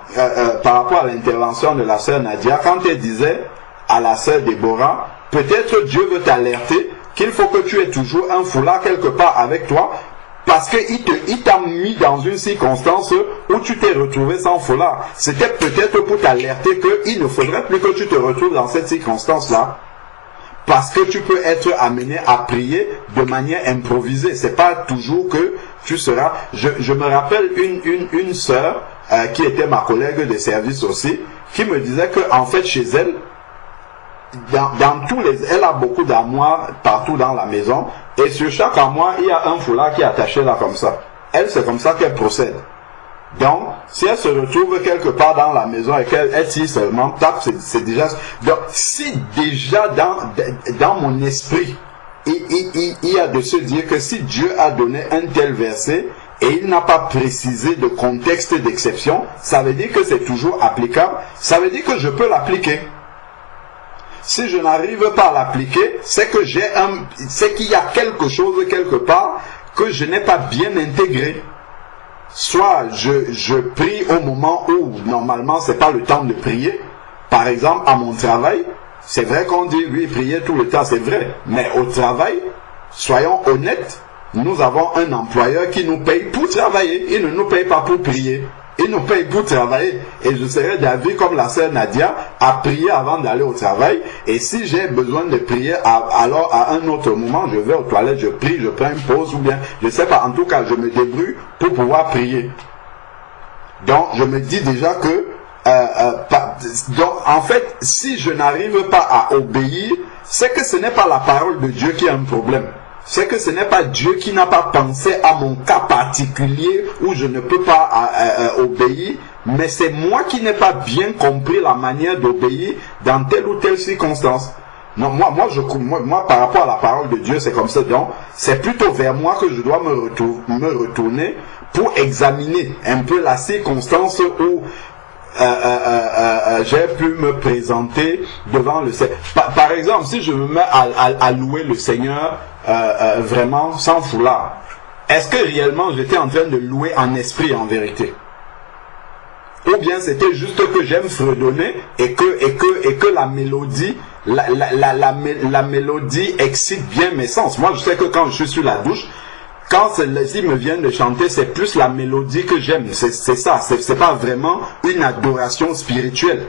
par rapport à l'intervention de la sœur Nadia, quand elle disait à la sœur Déborah, peut-être Dieu veut t'alerter qu'il faut que tu aies toujours un foulard quelque part avec toi, parce qu'il t'a mis dans une circonstance où tu t'es retrouvé sans foulard. C'était peut-être pour t'alerter qu'il ne faudrait plus que tu te retrouves dans cette circonstance-là. Parce que tu peux être amené à prier de manière improvisée. C'est pas toujours que tu seras... Je me rappelle une sœur qui était ma collègue de service aussi, qui me disait que en fait chez elle, elle a beaucoup d'armoires partout dans la maison, et sur chaque armoire il y a un foulard qui est attaché là comme ça. Elle, c'est comme ça qu'elle procède. Donc, si elle se retrouve quelque part dans la maison et qu'elle tire seulement, tape, c'est déjà... Donc, si déjà dans mon esprit, il y a de se dire que si Dieu a donné un tel verset et il n'a pas précisé de contexte d'exception, ça veut dire que c'est toujours applicable, ça veut dire que je peux l'appliquer. Si je n'arrive pas à l'appliquer, c'est qu'il y a quelque chose quelque part que je n'ai pas bien intégré. Soit je prie au moment où normalement c'est pas le temps de prier. Par exemple, à mon travail, c'est vrai qu'on dit oui, prier tout le temps, c'est vrai. Mais au travail, soyons honnêtes, nous avons un employeur qui nous paye pour travailler. Il ne nous paye pas pour prier. Il nous paye pour travailler. Et je serai d'avis comme la sœur Nadia à prier avant d'aller au travail. Et si j'ai besoin de prier, alors à un autre moment, je vais aux toilettes, je prie, je prends une pause ou bien, je ne sais pas, en tout cas, je me débrouille pour pouvoir prier. Donc, je me dis déjà que, donc, en fait, si je n'arrive pas à obéir, c'est que ce n'est pas la parole de Dieu qui a un problème. C'est que ce n'est pas Dieu qui n'a pas pensé à mon cas particulier où je ne peux pas obéir, mais c'est moi qui n'ai pas bien compris la manière d'obéir dans telle ou telle circonstance. Non, moi, par rapport à la parole de Dieu, c'est comme ça. Donc, c'est plutôt vers moi que je dois me retourner pour examiner un peu la circonstance où j'ai pu me présenter devant le Seigneur. Par exemple, si je me mets à louer le Seigneur vraiment sans foulard, est-ce que réellement j'étais en train de louer en esprit et en vérité? Ou bien c'était juste que j'aime fredonner et que la mélodie la mélodie excite bien mes sens. Moi je sais que quand je suis sur la douche, quand ils me viennent de chanter, c'est plus la mélodie que j'aime. C'est ça, c'est pas vraiment une adoration spirituelle.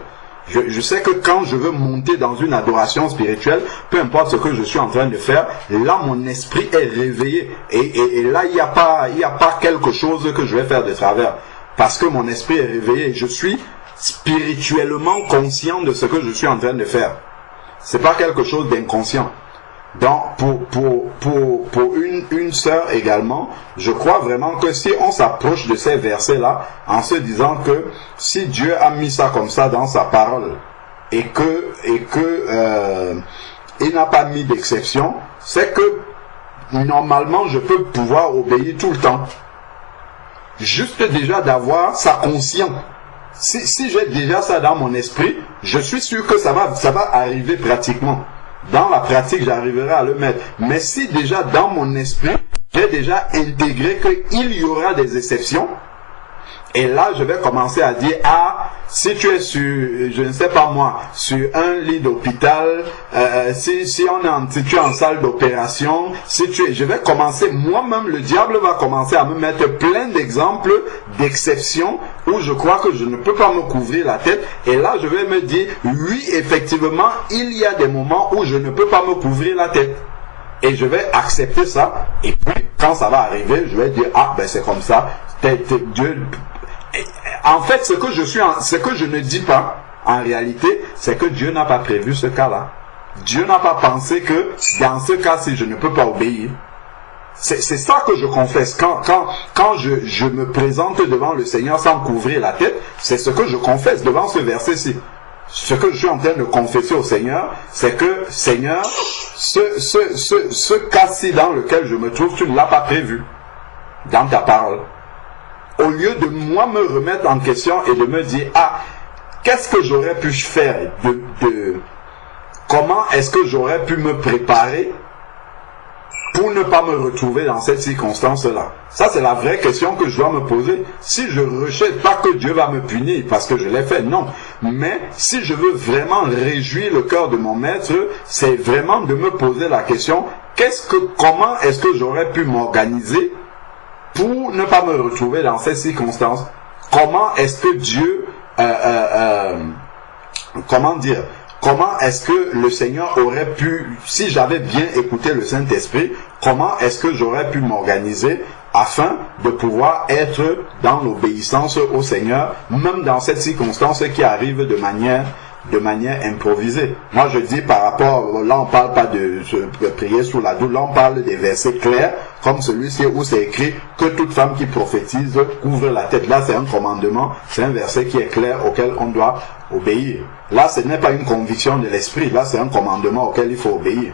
Je sais que quand je veux monter dans une adoration spirituelle, peu importe ce que je suis en train de faire, là mon esprit est réveillé. Et là il n'y a pas quelque chose que je vais faire de travers. Parce que mon esprit est réveillé et je suis spirituellement conscient de ce que je suis en train de faire. C'est pas quelque chose d'inconscient. Donc, pour une sœur également, je crois vraiment que si on s'approche de ces versets-là, en se disant que si Dieu a mis ça comme ça dans sa parole, et que il n'a pas mis d'exception, c'est que normalement je peux pouvoir obéir tout le temps. Juste déjà d'avoir ça conscient. Si j'ai déjà ça dans mon esprit, je suis sûr que ça va arriver pratiquement. Dans la pratique, j'arriverai à le mettre. Mais si déjà dans mon esprit, j'ai déjà intégré qu'il y aura des exceptions, et là, je vais commencer à dire, ah, si tu es sur, je ne sais pas moi, sur un lit d'hôpital, si tu es en salle d'opération, je vais commencer, moi-même, le diable va commencer à me mettre plein d'exemples d'exceptions où je crois que je ne peux pas me couvrir la tête. Et là, je vais me dire, oui, effectivement, il y a des moments où je ne peux pas me couvrir la tête. Et je vais accepter ça. Et puis, quand ça va arriver, je vais dire, ah, ben c'est comme ça. Dieu... En fait, ce que je ne dis pas, en réalité, c'est que Dieu n'a pas prévu ce cas-là. Dieu n'a pas pensé que, dans ce cas-ci, je ne peux pas obéir. C'est ça que je confesse. Quand je me présente devant le Seigneur sans couvrir la tête, c'est ce que je confesse devant ce verset-ci. Ce que je suis en train de confesser au Seigneur, c'est que, Seigneur, ce cas-ci dans lequel je me trouve, tu ne l'as pas prévu dans ta parole. Au lieu de moi me remettre en question et de me dire, ah, qu'est-ce que j'aurais pu faire comment est-ce que j'aurais pu me préparer pour ne pas me retrouver dans cette circonstance-là? Ça, c'est la vraie question que je dois me poser. Si je rejette, pas que Dieu va me punir parce que je l'ai fait, non. Mais si je veux vraiment réjouir le cœur de mon maître, c'est vraiment de me poser la question, comment est-ce que j'aurais pu m'organiser pour ne pas me retrouver dans ces circonstances? Comment est-ce que Dieu, comment est-ce que le Seigneur aurait pu, si j'avais bien écouté le Saint-Esprit, comment est-ce que j'aurais pu m'organiser afin de pouvoir être dans l'obéissance au Seigneur, même dans cette circonstance qui arrive de manière improvisée. Moi je dis par rapport, là on parle pas de prier sous la douche, là on parle des versets clairs, comme celui-ci où c'est écrit que toute femme qui prophétise couvre la tête. Là c'est un commandement, c'est un verset qui est clair auquel on doit obéir. Là ce n'est pas une conviction de l'esprit, là c'est un commandement auquel il faut obéir.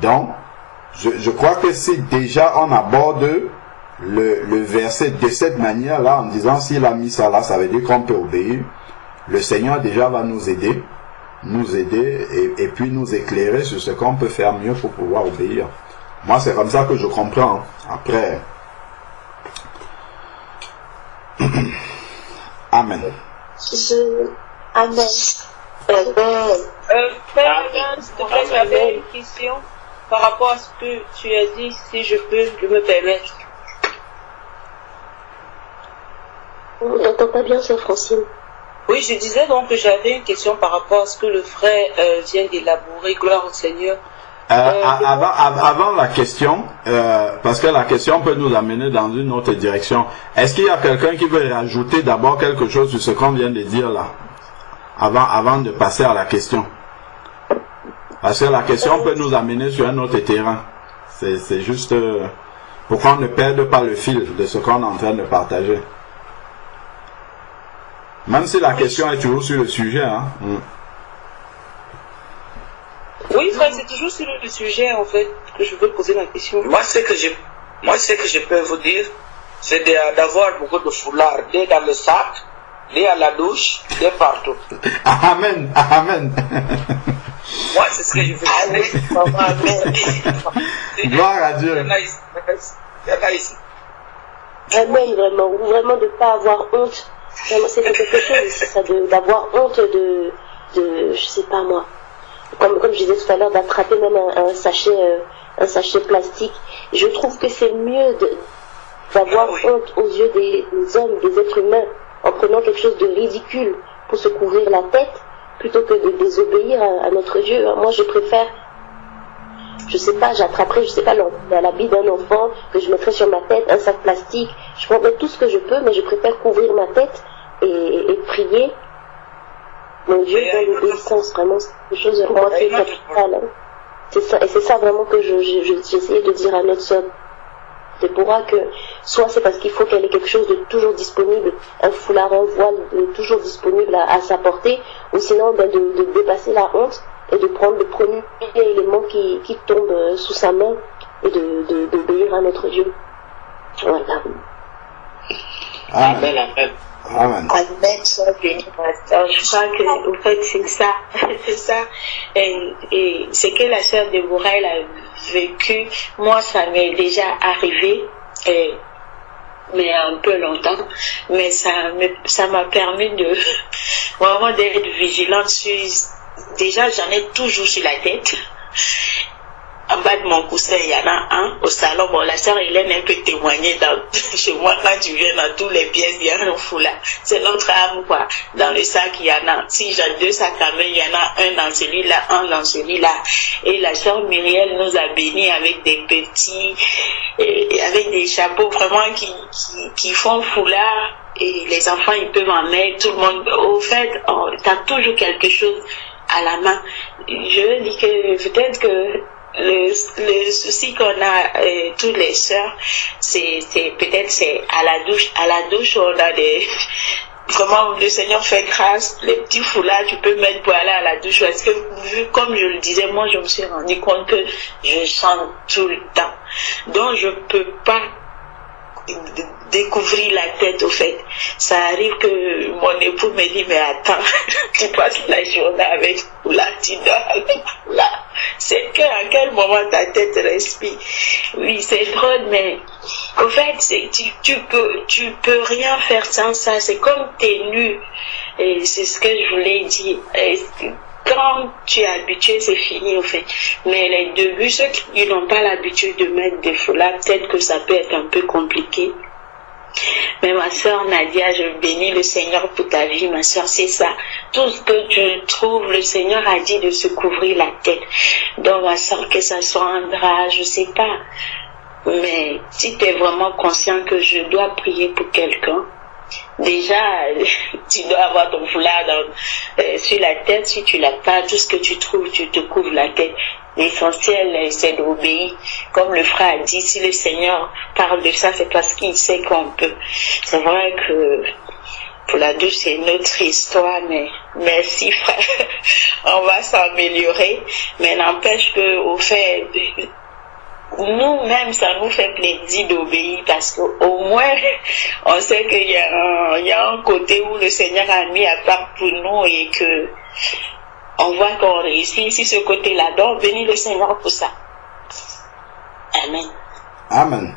Donc, je crois que si déjà on aborde le verset de cette manière-là, en disant s'il a mis ça là, ça veut dire qu'on peut obéir. Le Seigneur déjà va nous aider et puis nous éclairer sur ce qu'on peut faire mieux pour pouvoir obéir. Moi, c'est comme ça que je comprends. Après... Amen. Amen. Frère, s'il te plaît, j'avais une question par rapport à ce que tu as dit, si je peux me permettre. On n'entend pas bien ça, Francine. Oui, je disais donc que j'avais une question par rapport à ce que le frère vient d'élaborer. Gloire au Seigneur. Avant la question, parce que la question peut nous amener dans une autre direction, est-ce qu'il y a quelqu'un qui veut rajouter d'abord quelque chose sur ce qu'on vient de dire là, avant de passer à la question? Parce que la question peut nous amener sur un autre terrain. C'est juste pour qu'on ne perde pas le fil de ce qu'on est en train de partager. Même si la question est toujours sur le sujet, hein. Oui, frère, c'est toujours sur le sujet, en fait, que je veux poser la question. Moi, ce que je peux vous dire, c'est d'avoir beaucoup de foulards, dès dans le sac, dès à la douche, dès partout. Amen, amen. Moi, c'est ce que je veux dire. Amen. Gloire à Dieu. Il y en a ici. Amen, vraiment. Ou vraiment de ne pas avoir honte. C'est quelque chose, c'est ça, d'avoir honte de, je sais pas moi. Comme je disais tout à l'heure, d'attraper même un sachet plastique. Je trouve que c'est mieux d'avoir honte aux yeux des hommes, des êtres humains, en prenant quelque chose de ridicule pour se couvrir la tête, plutôt que de désobéir à notre Dieu. Moi, je préfère, je sais pas, j'attraperai, je sais pas, l'habit d'un enfant, que je mettrai sur ma tête, un sac plastique. Je prendrai tout ce que je peux, mais je préfère couvrir ma tête et prier. Mon Dieu, dans l'obéissance, vraiment, c'est quelque chose pour moi qui est capital. C'est ça, et c'est ça vraiment que j'essayais de dire à notre sœur Déborah, que soit c'est parce qu'il faut qu'elle ait quelque chose de toujours disponible, un foulard, un voile toujours disponible à sa portée, ou sinon de dépasser la honte et de prendre le premier élément qui tombe sous sa main et d'obéir à notre Dieu. Voilà. Amen, amen. Amen. Amen, sois béni, pasteur. Je crois que, en fait, c'est ça. C'est ça. Et ce que la sœur Déborah, elle a vécu, moi, ça m'est déjà arrivé, mais un peu longtemps. Mais ça m'a permis de, vraiment d'être vigilante sur, déjà, j'en ai toujours sur la tête. En bas de mon coussin, il y en a un au salon. Bon, la sœur Hélène, elle peut témoigner chez moi, quand tu viens dans tous les pièces, il y a un foulard. C'est notre âme, quoi. Dans le sac, il y en a. Si j'ai 2 sacs à main, il y en a un dans celui-là, un dans celui-là. Et la sœur Myriel nous a bénis avec des petits, avec des chapeaux vraiment qui font foulard. Et les enfants, ils peuvent en mettre, tout le monde. Au fait, t'as toujours quelque chose à la main. Je dis que peut-être que le souci qu'on a tous les sœurs, c'est peut-être c'est à la douche on a des, vraiment le Seigneur fait grâce, les petits foulards tu peux mettre pour aller à la douche, parce que comme je le disais, moi je me suis rendu compte que je chante tout le temps, donc je peux pas découvrir la tête. Au fait, ça arrive que mon époux me dit, mais attends, tu passes la journée avec là, tu dors avec là, c'est à quel moment ta tête respire. Oui, c'est drôle, mais au fait, tu peux rien faire sans ça. C'est comme t'es nu, et c'est ce que je voulais dire. Quand tu es habitué, c'est fini, au fait. Mais les débuts, ceux qui n'ont pas l'habitude de mettre des foulards, peut-être que ça peut être un peu compliqué. Mais ma soeur Nadia, je bénis le Seigneur pour ta vie, ma soeur, c'est ça. Tout ce que tu trouves, le Seigneur a dit de se couvrir la tête. Donc, ma soeur, que ça soit un drap, je sais pas. Mais si tu es vraiment conscient que je dois prier pour quelqu'un, déjà, tu dois avoir ton foulard sur la tête. Si tu l'as pas, tout ce que tu trouves, tu te couvres la tête. L'essentiel, c'est d'obéir. Comme le frère a dit, si le Seigneur parle de ça, c'est parce qu'il sait qu'on peut. C'est vrai que pour la douche, c'est une autre histoire, mais merci frère. On va s'améliorer. Mais n'empêche que, au fait, nous-mêmes, ça nous fait plaisir d'obéir, parce qu'au moins, on sait qu'il y a un côté où le Seigneur a mis à part pour nous et que on voit qu'on réussit. Si ce côté-là, donc bénis le Seigneur pour ça. Amen. Amen.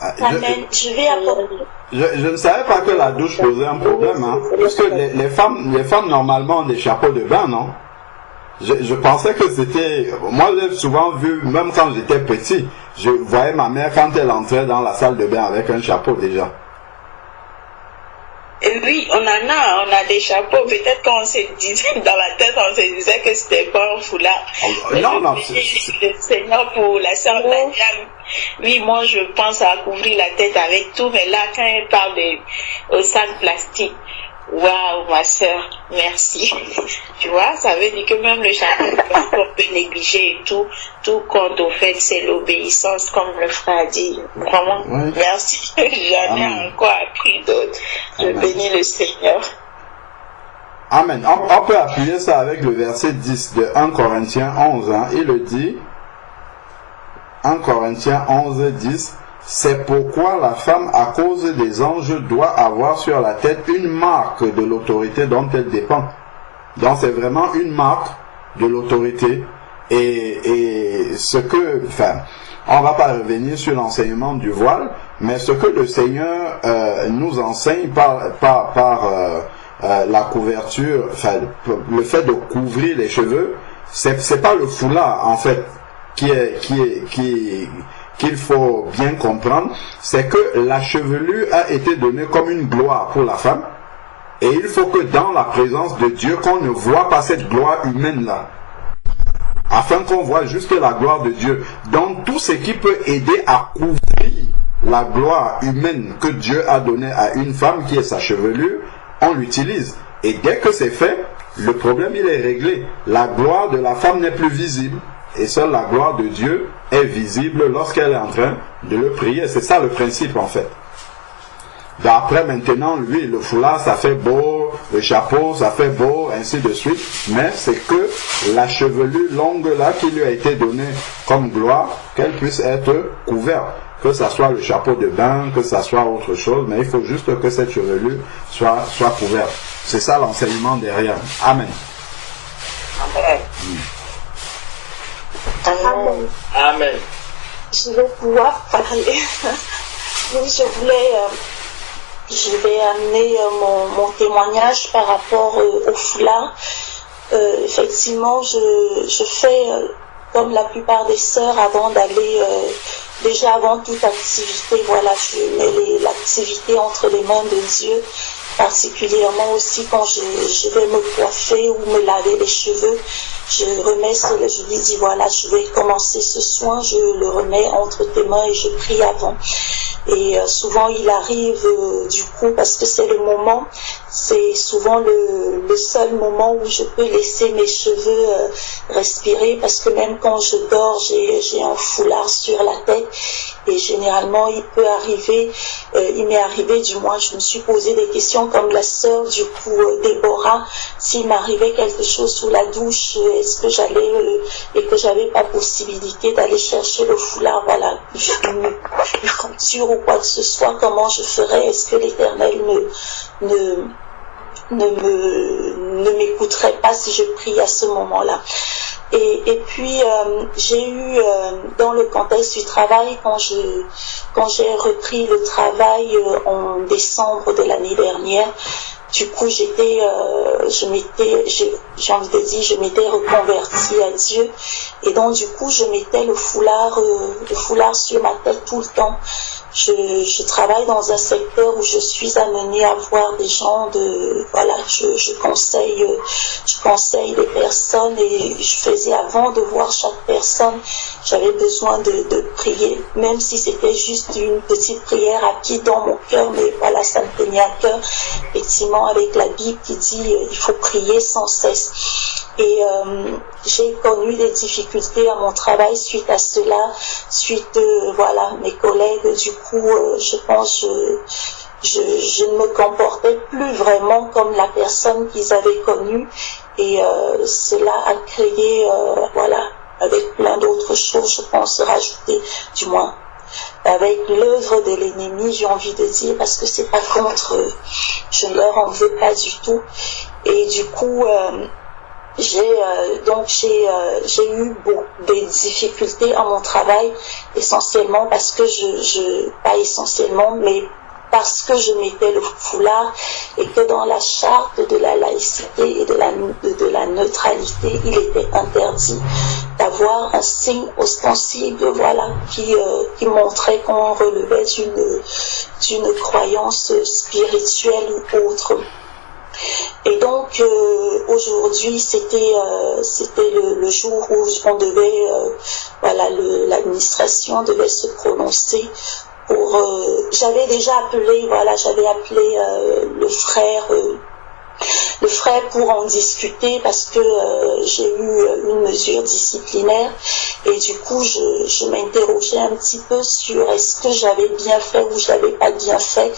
Amen. Je vais apporter. Je ne savais pas que la douche posait un problème, hein, puisque les femmes normalement ont des chapeaux de bain, non? Je pensais que c'était... Moi, j'ai souvent vu, même quand j'étais petit, je voyais ma mère quand elle entrait dans la salle de bain avec un chapeau déjà. Et oui, on a des chapeaux. Peut-être qu'on se disait, dans la tête, on se disait que c'était pas un foulard. Non. Le Seigneur pour la sœur Tania. Oui, moi, je pense à couvrir la tête avec tout, mais là, quand elle parle au sac plastique, waouh, ma sœur, merci. Tu vois, ça veut dire que même le chapeau qu'on peut négliger et tout compte au fait, c'est l'obéissance, comme le frère a dit. Vraiment, oui. Merci. J'en ai encore appris d'autres. Je bénis le Seigneur. Amen. On peut appuyer ça avec le verset 10 de 1 Corinthiens 11. Hein. Il le dit, 1 Corinthiens 11, 10. C'est pourquoi la femme, à cause des anges, doit avoir sur la tête une marque de l'autorité dont elle dépend. Donc c'est vraiment une marque de l'autorité. Et ce que, enfin, on va pas revenir sur l'enseignement du voile, mais ce que le Seigneur nous enseigne par la couverture, enfin, le fait de couvrir les cheveux, c'est pas le foulard en fait qu'il faut bien comprendre, c'est que la chevelure a été donnée comme une gloire pour la femme, et il faut que dans la présence de Dieu, qu'on ne voit pas cette gloire humaine-là, afin qu'on voit juste la gloire de Dieu. Donc tout ce qui peut aider à couvrir la gloire humaine que Dieu a donnée à une femme, qui est sa chevelure, on l'utilise. Et dès que c'est fait, le problème il est réglé. La gloire de la femme n'est plus visible. Et seule la gloire de Dieu est visible lorsqu'elle est en train de le prier. C'est ça le principe en fait. D'après maintenant, lui, le foulard, ça fait beau, le chapeau, ça fait beau, ainsi de suite. Mais c'est que la chevelure longue là qui lui a été donnée comme gloire, qu'elle puisse être couverte. Que ça soit le chapeau de bain, que ça soit autre chose, mais il faut juste que cette chevelure soit couverte. C'est ça l'enseignement derrière. Amen. Amen. Amen. Amen. Je vais pouvoir parler. Donc, je vais amener mon témoignage par rapport au foulard. Effectivement, je fais comme la plupart des sœurs avant d'aller, déjà avant toute activité, voilà, je mets l'activité entre les mains de Dieu, particulièrement aussi quand je vais me coiffer ou me laver les cheveux. Je lui dis voilà, je vais commencer ce soin, je le remets entre tes mains et je prie avant. Et souvent il arrive du coup, parce que c'est le moment, c'est souvent le seul moment où je peux laisser mes cheveux respirer, parce que même quand je dors, j'ai un foulard sur la tête. Et généralement, il m'est arrivé, du moins, je me suis posé des questions comme la sœur, du coup, Déborah, s'il m'arrivait quelque chose sous la douche, est-ce que et que j'avais pas possibilité d'aller chercher le foulard, voilà, une rupture ou quoi que ce soit, comment je ferais, est-ce que l'Éternel ne m'écouterait pas si je prie à ce moment-là. Et puis j'ai eu dans le contexte du travail, quand j'ai repris le travail en décembre de l'année dernière, du coup je m'étais reconvertie à Dieu, et donc du coup je mettais le foulard sur ma tête tout le temps. Je travaille dans un secteur où je suis amenée à voir des gens je conseille des personnes, et je faisais, avant de voir chaque personne, j'avais besoin de prier, même si c'était juste une petite prière acquise dans mon cœur, mais voilà, ça me tenait à cœur, effectivement, avec la Bible qui dit il faut prier sans cesse. Et j'ai connu des difficultés à mon travail suite à cela, mes collègues, du coup, je pense, je ne me comportais plus vraiment comme la personne qu'ils avaient connue, et cela a créé, avec plein d'autres choses, je pense, rajouter, du moins, avec l'œuvre de l'ennemi, j'ai envie de dire, parce que c'est pas contre eux, je ne leur en veux pas du tout, et du coup, j'ai eu beaucoup de difficultés à mon travail, essentiellement parce que pas essentiellement, mais parce que je mettais le foulard et que dans la charte de la laïcité et de la neutralité, il était interdit d'avoir un signe ostensible, voilà, qui montrait qu'on relevait d'une croyance spirituelle ou autre. Et donc aujourd'hui c'était le jour où on devait l'administration devait se prononcer pour j'avais appelé le frère pour en discuter parce que j'ai eu une mesure disciplinaire et du coup je m'interrogeais un petit peu sur est-ce que j'avais bien fait ou je n'avais pas bien fait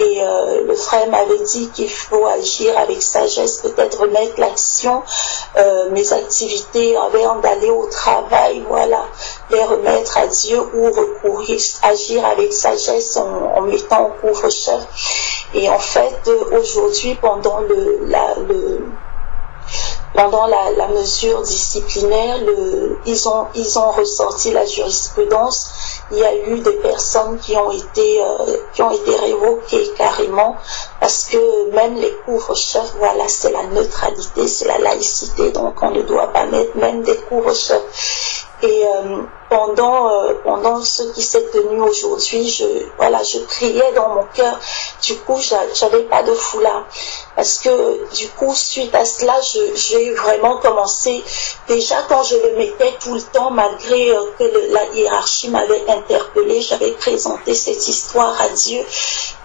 et le frère m'avait dit qu'il faut agir avec sagesse, peut-être remettre l'action, mes activités avant d'aller au travail, voilà, les remettre à Dieu ou agir avec sagesse en mettant au couvre-chef. Et en fait, aujourd'hui, pendant la mesure disciplinaire, ils ont ressorti la jurisprudence. Il y a eu des personnes qui ont été révoquées carrément parce que même les couvre-chefs, voilà, c'est la neutralité, c'est la laïcité, donc on ne doit pas mettre même des couvre-chefs. Et pendant ce qui s'est tenu aujourd'hui, je priais dans mon cœur. Du coup, j'avais pas de foulard. Parce que du coup, suite à cela, j'ai vraiment commencé, déjà quand je le mettais tout le temps, malgré que la hiérarchie m'avait interpellée, j'avais présenté cette histoire à Dieu.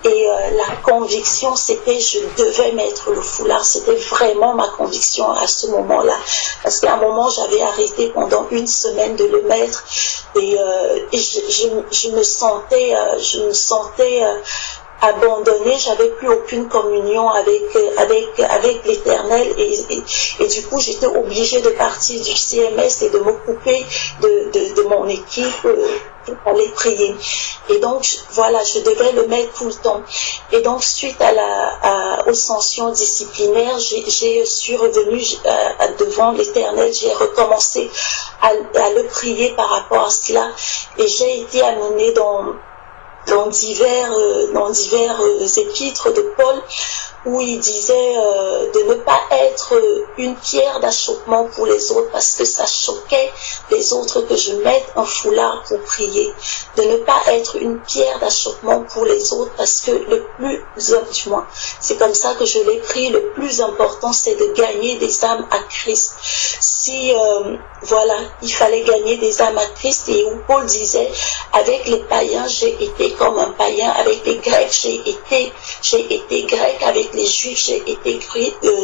Et la conviction, c'était je devais mettre le foulard. C'était vraiment ma conviction à ce moment-là. Parce qu'à un moment, j'avais arrêté pendant une semaine de le mettre. Et je me sentais abandonnée, j'avais plus aucune communion avec l'Éternel et du coup j'étais obligée de partir du CMS et de me couper de mon équipe pour aller prier. Et donc voilà, je devais le mettre tout le temps. Et donc suite aux sanctions disciplinaires, je suis revenue devant l'Éternel, j'ai recommencé à le prier par rapport à cela et j'ai été amenée dans divers épîtres de Paul où il disait de ne pas être une pierre d'achoppement pour les autres parce que ça choquait les autres que je mette un foulard pour prier, de ne pas être une pierre d'achoppement pour les autres parce que du moins c'est comme ça que je l'ai pris, le plus important c'est de gagner des âmes à Christ. Si il fallait gagner des âmes à Christ et où Paul disait avec les païens j'ai été comme un païen, avec les Grecs j'ai été grec, avec les Juifs j'ai été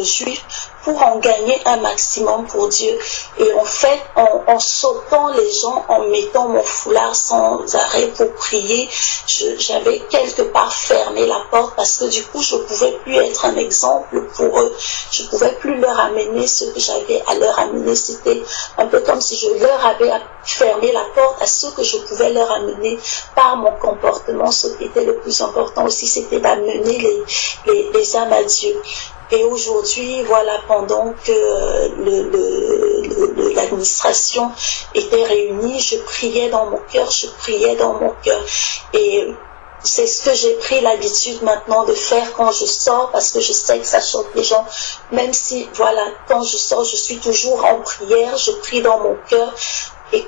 juif pour en gagner un maximum pour Dieu. Et en fait, en sautant les gens, en mettant mon foulard sans arrêt pour prier, j'avais quelque part fermé la porte parce que du coup, je ne pouvais plus être un exemple pour eux. Je ne pouvais plus leur amener ce que j'avais à leur amener. C'était un peu comme si je leur avais fermé la porte à ce que je pouvais leur amener par mon comportement. Ce qui était le plus important aussi, c'était d'amener les âmes à Dieu. Et aujourd'hui, voilà, pendant que l'administration était réunie, je priais dans mon cœur. Et c'est ce que j'ai pris l'habitude maintenant de faire quand je sors, parce que je sais que ça choque les gens. Même si, voilà, quand je sors, je suis toujours en prière, je prie dans mon cœur. Et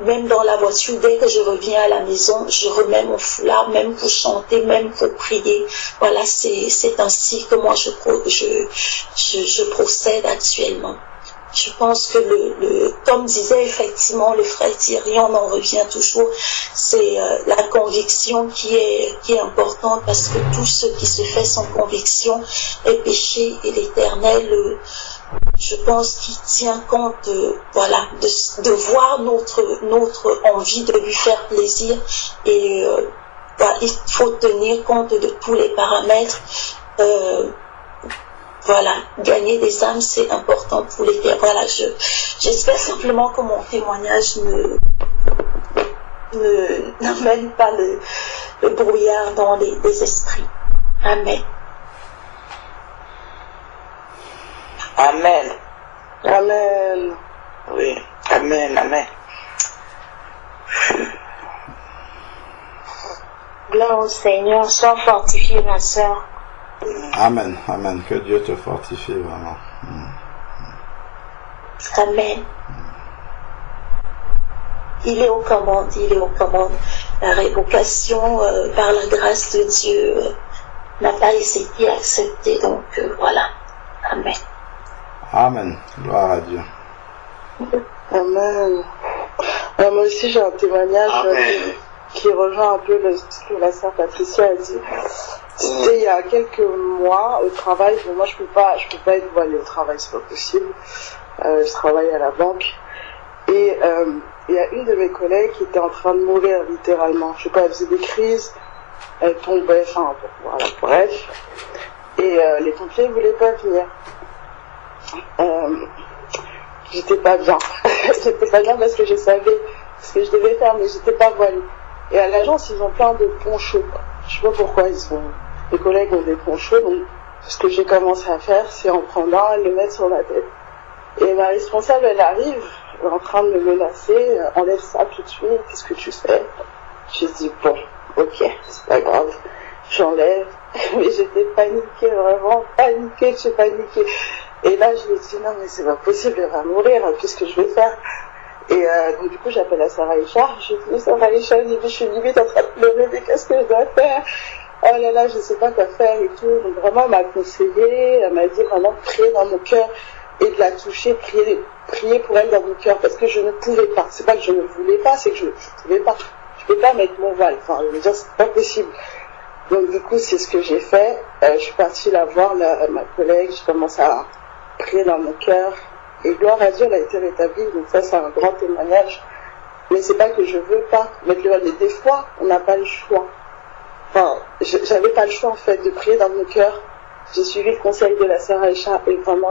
même dans la voiture, dès que je reviens à la maison, je remets mon foulard, même pour chanter, même pour prier. Voilà, c'est ainsi que moi je procède actuellement. Je pense que comme disait effectivement le frère Thierry, on en revient toujours, c'est la conviction qui est importante parce que tout ce qui se fait sans conviction est péché et l'Éternel, je pense qu'il tient compte de voir notre envie de lui faire plaisir et il faut tenir compte de tous les paramètres. Gagner des âmes, c'est important pour l'Éternel. Voilà, j'espère simplement que mon témoignage n'amène pas le brouillard dans les esprits. Amen. Amen. Amen. Oui, amen, amen. Gloire au Seigneur, sois fortifiée, ma sœur. Amen, amen. Que Dieu te fortifie vraiment. Amen. Il est aux commandes, il est aux commandes. La révocation, par la grâce de Dieu, n'a pas été acceptée. Donc voilà. Amen. Amen. Gloire à Dieu. Amen. Moi aussi, j'ai un témoignage qui rejoint un peu ce que la sœur Patricia a dit. C'était il y a quelques mois au travail. Bon, moi, je peux pas être voilée au travail, c'est pas possible. Je travaille à la banque. Et il y a une de mes collègues qui était en train de mourir littéralement. Je sais pas, elle faisait des crises, elle tombait, enfin, voilà, bref. Et les pompiers ne voulaient pas venir. J'étais pas bien. J'étais pas bien parce que je savais ce que je devais faire, mais j'étais pas voilée. Et à l'agence, ils ont plein de ponchos. Je sais pas pourquoi les collègues ont des ponchos. Donc, ce que j'ai commencé à faire, c'est en prendre un et le mettre sur ma tête. Et ma responsable, elle arrive, elle est en train de me menacer, enlève ça tout de suite, qu'est-ce que tu fais? Je dis, bon, ok, c'est pas grave, j'enlève. Mais j'étais paniquée, vraiment paniquée, j'ai paniqué. Et là, je lui ai dit, non, mais c'est pas possible, elle va mourir, qu'est-ce que je vais faire? Et donc, du coup, j'appelle à Sarah Richard, je dis, Sarah Richard, je suis limite en train de pleurer, mais qu'est-ce que je dois faire? Oh là là, je sais pas quoi faire et tout. Donc, vraiment, elle m'a conseillé, elle m'a dit vraiment de prier dans mon cœur et de la toucher, prier pour elle dans mon cœur, parce que je ne pouvais pas. C'est pas que je ne voulais pas, c'est que je pouvais pas. Je peux pas mettre mon voile. Enfin, je veux dire, c'est pas possible. Donc, du coup, c'est ce que j'ai fait. Je suis partie la voir, ma collègue, je commence à prier dans mon cœur. Et gloire à Dieu, elle a été rétablie. Donc, ça, c'est un grand témoignage. Mais c'est pas que je veux pas mettre le voile. Mais des fois, on n'a pas le choix. Enfin, j'avais pas le choix, en fait, de prier dans mon cœur. J'ai suivi le conseil de la sœur Aïcha et vraiment,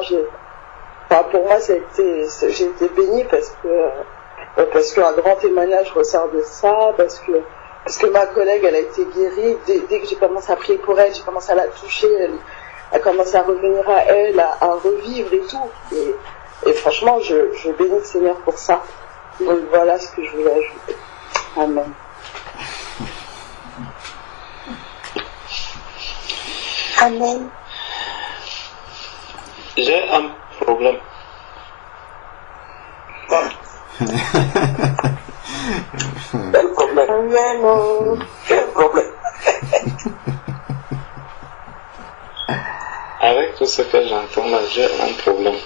pour moi, j'ai été bénie parce qu'un grand témoignage ressort de ça, parce que ma collègue, elle a été guérie. Dès que j'ai commencé à prier pour elle, j'ai commencé à la toucher, elle a commencé à revenir à elle, à revivre et tout. Et franchement, je bénis le Seigneur pour ça. Donc voilà ce que je voulais ajouter. Amen. Amen. J'ai un problème. Quel problème? Amen. Quel problème? Avec tout ce que j'entends là, j'ai un problème.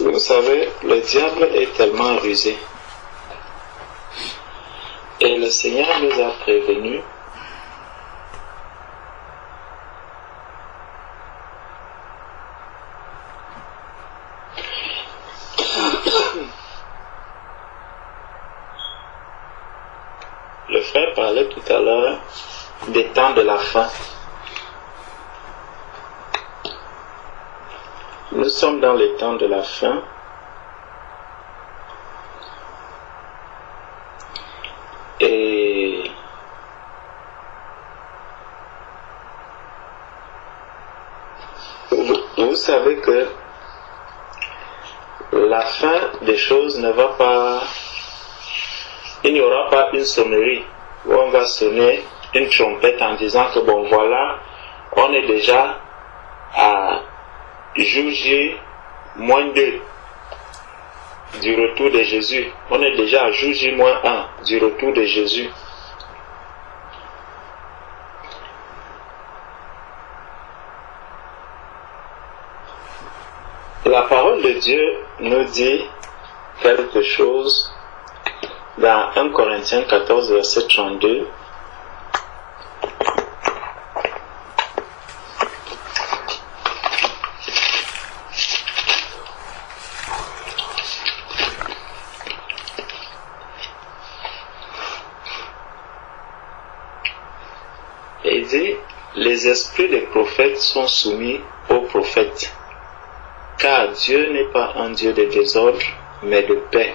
Vous savez, le diable est tellement rusé. Et le Seigneur nous a prévenus Le frère parlait tout à l'heure des temps de la fin. Nous sommes dans les temps de la fin. Et vous savez que la fin des choses ne va pas... Il n'y aura pas une sonnerie où on va sonner une trompette en disant que bon voilà, on est déjà à jour J -2 du retour de Jésus. On est déjà à jour J-1 du retour de Jésus. La parole de Dieu nous dit quelque chose dans 1 Corinthiens 14, verset 32. Et dit, les esprits des prophètes sont soumis aux prophètes, car Dieu n'est pas un Dieu de désordre, mais de paix.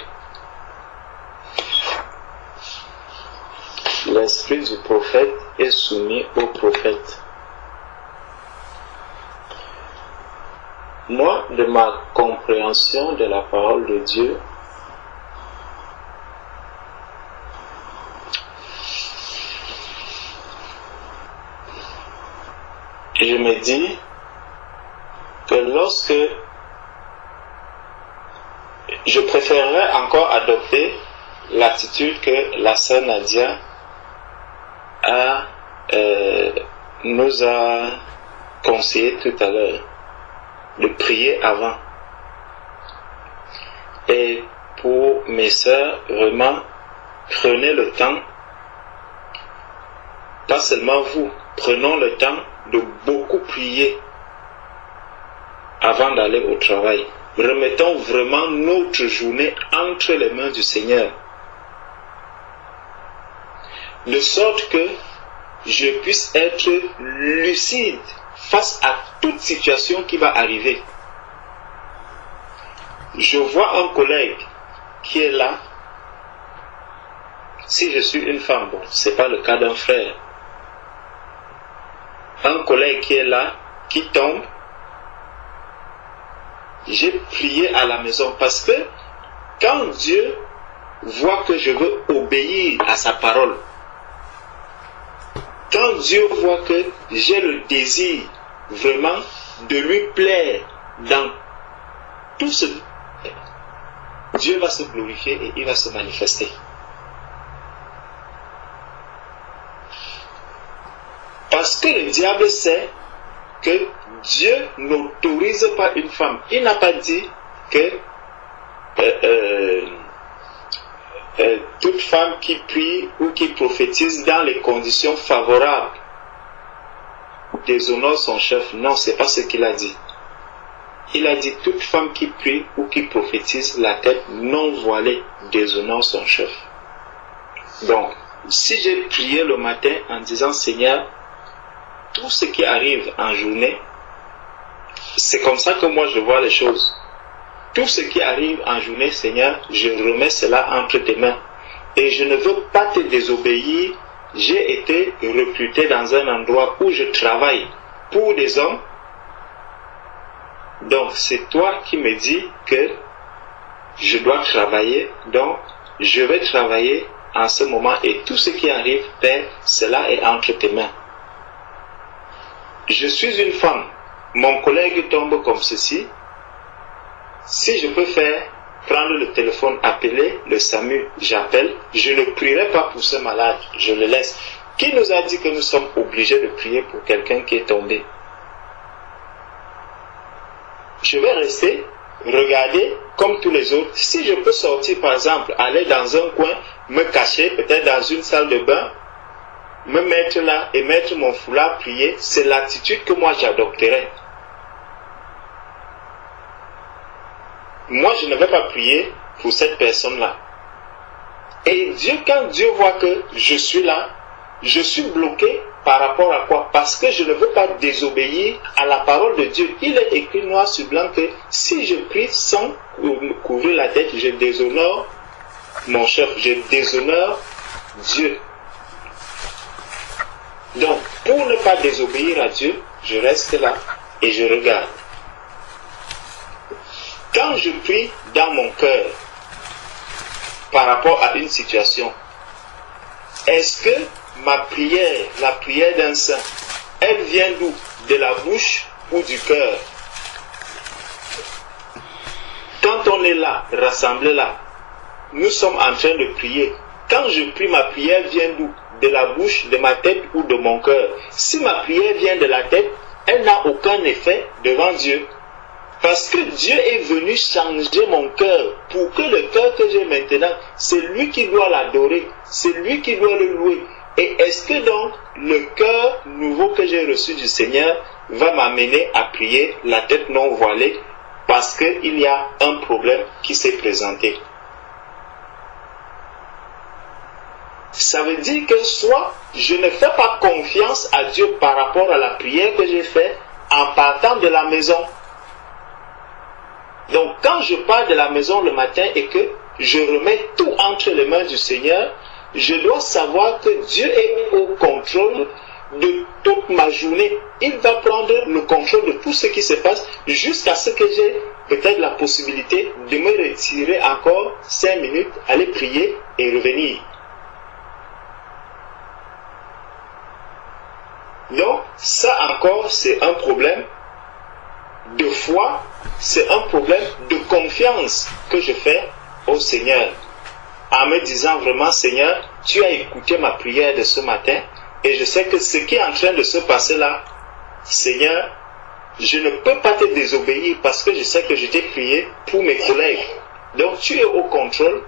Les l'esprit du prophète est soumis au prophète. Moi, de ma compréhension de la parole de Dieu, je me dis que lorsque je préférerais encore adopter l'attitude que la sœur Nadia nous a conseillé tout à l'heure, de prier avant. Et pour mes sœurs, vraiment, prenez le temps, pas seulement vous, prenons le temps de beaucoup prier avant d'aller au travail. Remettons vraiment notre journée entre les mains du Seigneur, de sorte que je puisse être lucide face à toute situation qui va arriver. Je vois un collègue qui est là. Si je suis une femme, bon, ce n'est pas le cas d'un frère. Un collègue qui est là, qui tombe. J'ai prié à la maison parce que quand Dieu voit que je veux obéir à sa parole, quand Dieu voit que j'ai le désir vraiment de lui plaire dans tout ce, Dieu va se glorifier et il va se manifester. Parce que le diable sait que Dieu n'autorise pas une femme. Il n'a pas dit que toute femme qui prie ou qui prophétise dans les conditions favorables déshonore son chef. Non, c'est pas ce qu'il a dit. Il a dit toute femme qui prie ou qui prophétise la tête non voilée déshonore son chef. Donc, si j'ai prié le matin en disant Seigneur, tout ce qui arrive en journée, c'est comme ça que moi je vois les choses. Tout ce qui arrive en journée, Seigneur, je remets cela entre tes mains. Et je ne veux pas te désobéir. J'ai été recruté dans un endroit où je travaille pour des hommes. Donc c'est toi qui me dis que je dois travailler. Donc je vais travailler en ce moment. Et tout ce qui arrive, Père, cela est entre tes mains. Je suis une femme. Mon collègue tombe comme ceci. Si je peux prendre le téléphone, appeler le SAMU, j'appelle. Je ne prierai pas pour ce malade, je le laisse. Qui nous a dit que nous sommes obligés de prier pour quelqu'un qui est tombé? Je vais rester, regarder comme tous les autres. Si je peux sortir, par exemple, aller dans un coin, me cacher, peut-être dans une salle de bain, me mettre là et mettre mon foulard, prier, c'est l'attitude que moi j'adopterai. Moi, je ne vais pas prier pour cette personne-là. Et Dieu, quand Dieu voit que je suis là, je suis bloqué par rapport à quoi? Parce que je ne veux pas désobéir à la parole de Dieu. Il est écrit noir sur blanc que si je prie sans couvrir la tête, je déshonore mon chef, je déshonore Dieu. Donc, pour ne pas désobéir à Dieu, je reste là et je regarde. Quand je prie dans mon cœur par rapport à une situation, est-ce que ma prière, la prière d'un saint, elle vient d'où? De la bouche ou du cœur? Quand on est là, rassemblé là, nous sommes en train de prier. Quand je prie, ma prière vient d'où? De la bouche, de ma tête ou de mon cœur? Si ma prière vient de la tête, elle n'a aucun effet devant Dieu. Parce que Dieu est venu changer mon cœur pour que le cœur que j'ai maintenant, c'est lui qui doit l'adorer, c'est lui qui doit le louer. Et est-ce que donc le cœur nouveau que j'ai reçu du Seigneur va m'amener à prier la tête non voilée parce qu'il y a un problème qui s'est présenté? Ça veut dire que soit je ne fais pas confiance à Dieu par rapport à la prière que j'ai faite en partant de la maison. Donc quand je pars de la maison le matin et que je remets tout entre les mains du Seigneur, je dois savoir que Dieu est au contrôle de toute ma journée. Il va prendre le contrôle de tout ce qui se passe jusqu'à ce que j'ai peut-être la possibilité de me retirer encore 5 minutes, aller prier et revenir. Donc, ça encore, c'est un problème de foi, c'est un problème de confiance que je fais au Seigneur. En me disant vraiment, Seigneur, tu as écouté ma prière de ce matin et je sais que ce qui est en train de se passer là, Seigneur, je ne peux pas te désobéir parce que je sais que je t'ai prié pour mes collègues. Donc, tu es au contrôle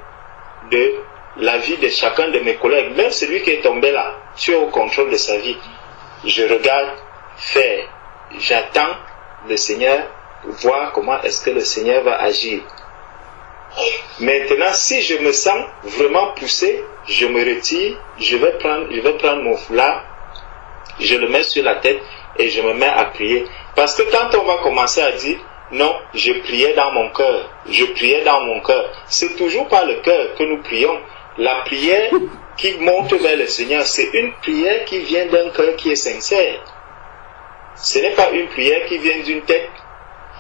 de la vie de chacun de mes collègues. Même celui qui est tombé là, tu es au contrôle de sa vie. Je regarde faire, j'attends le Seigneur, voir comment est-ce que le Seigneur va agir. Maintenant, si je me sens vraiment poussé, je me retire, je vais prendre mon foulard, je le mets sur la tête et je me mets à prier. Parce que quand on va commencer à dire, non, je priais dans mon cœur, je priais dans mon cœur, c'est toujours pas le cœur que nous prions. La prière qui monte vers le Seigneur, c'est une prière qui vient d'un cœur qui est sincère. Ce n'est pas une prière qui vient d'une tête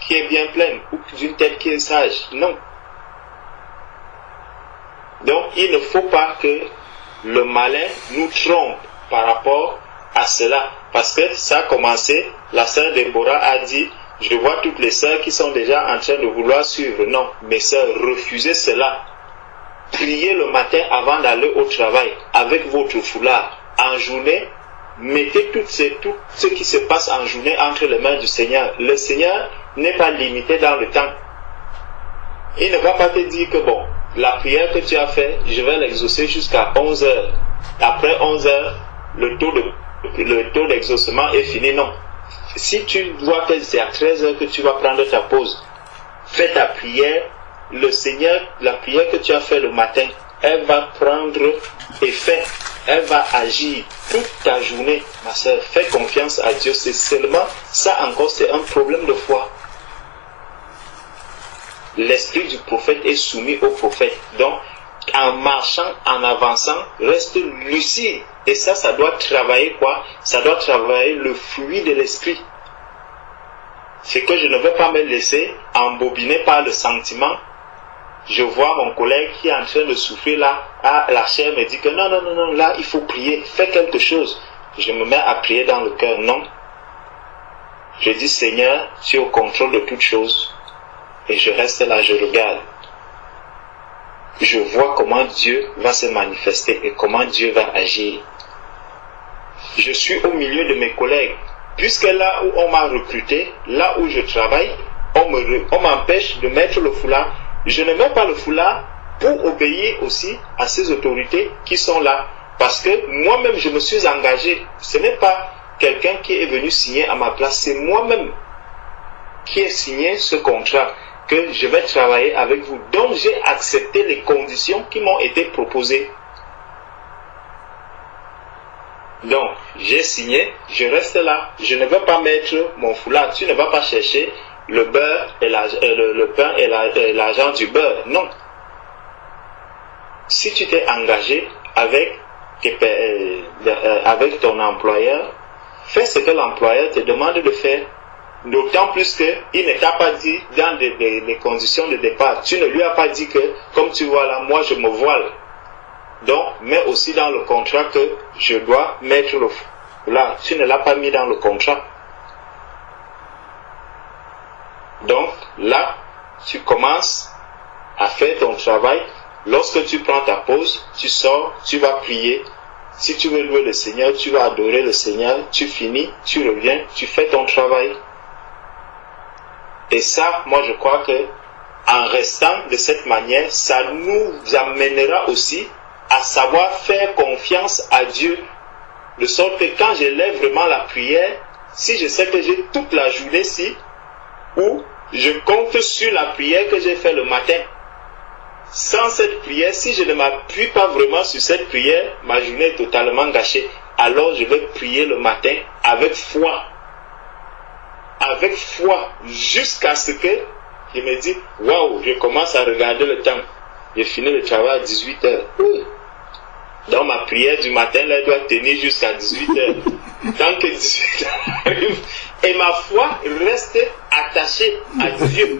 qui est bien pleine ou d'une tête qui est sage. Non. Donc, il ne faut pas que le malin nous trompe par rapport à cela. Parce que ça a commencé, la sœur Déborah a dit, je vois toutes les sœurs qui sont déjà en train de vouloir suivre. Non, mes sœurs, refusez cela. Priez le matin avant d'aller au travail avec votre foulard. En journée, mettez tout ce qui se passe en journée entre les mains du Seigneur. Le Seigneur n'est pas limité dans le temps. Il ne va pas te dire que bon, la prière que tu as faite, je vais l'exaucer jusqu'à 11 heures. Après 11 heures, le taux d'exaucement est fini. Non. Si tu vois que c'est à 13 heures que tu vas prendre ta pause, fais ta prière. Le Seigneur, la prière que tu as fait le matin, elle va prendre effet, elle va agir toute ta journée. Ma soeur, fais confiance à Dieu. C'est seulement ça encore, c'est un problème de foi. L'esprit du prophète est soumis au prophète. Donc, en marchant, en avançant, reste lucide. Et ça doit travailler quoi? Ça doit travailler le fruit de l'esprit. C'est que je ne veux pas me laisser embobiner par le sentiment. Je vois mon collègue qui est en train de souffrir là, la chair me dit que non, là il faut prier, fais quelque chose. Je me mets à prier dans le cœur, non. Je dis Seigneur, tu es au contrôle de toutes choses. Et je reste là, je regarde. Je vois comment Dieu va se manifester et comment Dieu va agir. Je suis au milieu de mes collègues. Puisque là où on m'a recruté, là où je travaille, on m'empêche de mettre le foulard. Je ne mets pas le foulard pour obéir aussi à ces autorités qui sont là. Parce que moi-même, je me suis engagé. Ce n'est pas quelqu'un qui est venu signer à ma place. C'est moi-même qui ai signé ce contrat que je vais travailler avec vous. Donc, j'ai accepté les conditions qui m'ont été proposées. Donc, j'ai signé, je reste là. Je ne vais pas mettre mon foulard. Tu ne vas pas chercher le beurre et le pain et l'argent du beurre. Non. Si tu t'es engagé avec ton employeur, fais ce que l'employeur te demande de faire. D'autant plus qu'il ne t'a pas dit dans les conditions de départ. Tu ne lui as pas dit que, comme tu vois là, moi je me voile. Donc, mets aussi dans le contrat que je dois mettre le foulard. Tu ne l'as pas mis dans le contrat. Donc, là, tu commences à faire ton travail. Lorsque tu prends ta pause, tu sors, tu vas prier. Si tu veux louer le Seigneur, tu vas adorer le Seigneur. Tu finis, tu reviens, tu fais ton travail. Et ça, moi je crois que en restant de cette manière, ça nous amènera aussi à savoir faire confiance à Dieu. De sorte que quand j'élève vraiment la prière, si je sais que j'ai toute la journée ici, ou je compte sur la prière que j'ai faite le matin. Sans cette prière, si je ne m'appuie pas vraiment sur cette prière, ma journée est totalement gâchée. Alors je vais prier le matin avec foi. Avec foi, jusqu'à ce que je me dis, waouh, je commence à regarder le temps. J'ai fini le travail à 18h. Donc ma prière du matin, là, elle doit tenir jusqu'à 18h. Tant que 18h arrive, et ma foi reste attachée à Dieu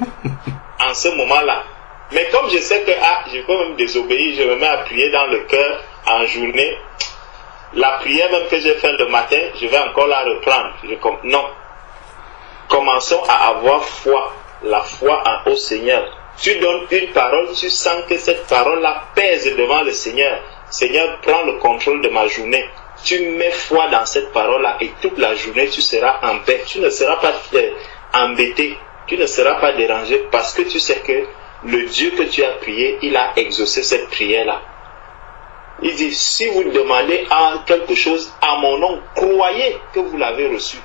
en ce moment-là. Mais comme je sais que je peux même désobéir, je me mets à prier dans le cœur en journée. La prière même que j'ai faite le matin, je vais encore la reprendre. Non. Commençons à avoir foi, la foi au Seigneur. Tu donnes une parole, tu sens que cette parole-là pèse devant le Seigneur. Seigneur, prends le contrôle de ma journée. Tu mets foi dans cette parole-là et toute la journée, tu seras en paix. Tu ne seras pas embêté, tu ne seras pas dérangé parce que tu sais que le Dieu que tu as prié, il a exaucé cette prière-là. Il dit, si vous demandez quelque chose à mon nom, croyez que vous l'avez reçu.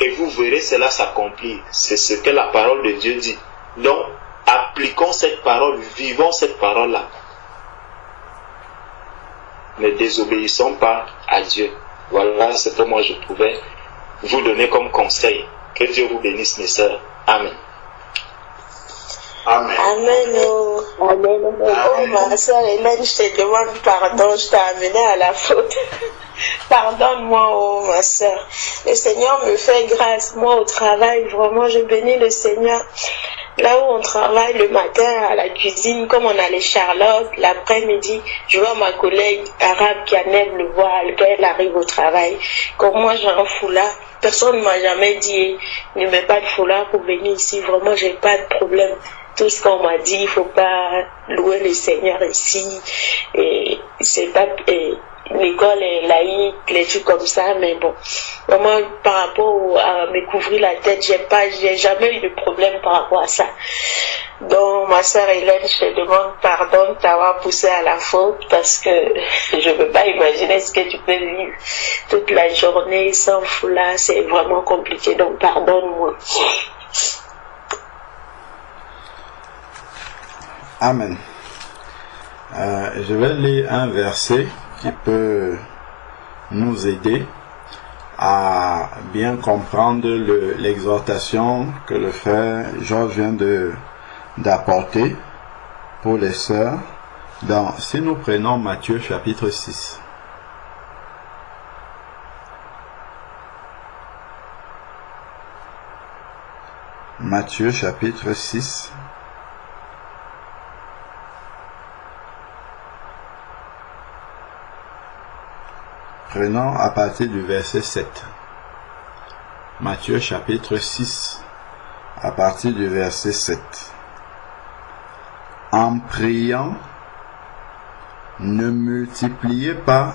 Et vous verrez cela s'accomplir. C'est ce que la parole de Dieu dit. Donc, appliquons cette parole, vivons cette parole-là. Ne désobéissons pas à Dieu. Voilà ce que moi je pouvais vous donner comme conseil. Que Dieu vous bénisse, mes sœurs. Amen. Amen. Amen. Amen. Oh, ma soeur Hélène, je te demande pardon, je t'ai amené à la faute. Pardonne-moi, oh ma soeur. Le Seigneur me fait grâce. Moi, au travail, vraiment, je bénis le Seigneur. Là où on travaille le matin à la cuisine, comme on a les charlottes, l'après-midi, je vois ma collègue arabe qui enlève le voile, quand elle arrive au travail. Comme moi, j'ai un foulard. Personne ne m'a jamais dit, ne mets pas de foulard pour venir ici. Vraiment, j'ai pas de problème. Tout ce qu'on m'a dit, il faut pas louer le Seigneur ici. Et c'est pas, l'école est laïque, les trucs comme ça, mais bon. Vraiment, par rapport à me couvrir la tête, j'ai jamais eu de problème par rapport à ça. Donc, ma sœur Hélène, je te demande pardon de t'avoir poussé à la faute parce que je ne peux pas imaginer ce que tu peux vivre toute la journée sans foulard. C'est vraiment compliqué, donc pardonne-moi. Amen. Je vais lire un verset qui peut nous aider à bien comprendre l'exhortation que le frère Georges vient d'apporter pour les sœurs. Si nous prenons Matthieu chapitre 6. Matthieu chapitre 6. Prenons à partir du verset 7. Matthieu chapitre 6, à partir du verset 7. En priant, ne multipliez pas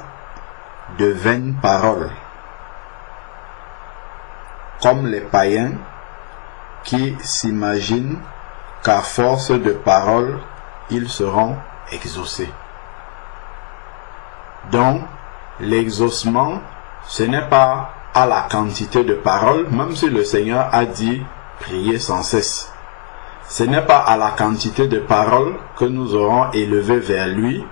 de vaines paroles, comme les païens qui s'imaginent qu'à force de paroles, ils seront exaucés. Donc, l'exaucement, ce n'est pas à la quantité de paroles, même si le Seigneur a dit prier sans cesse. Ce n'est pas à la quantité de paroles que nous aurons élevé vers lui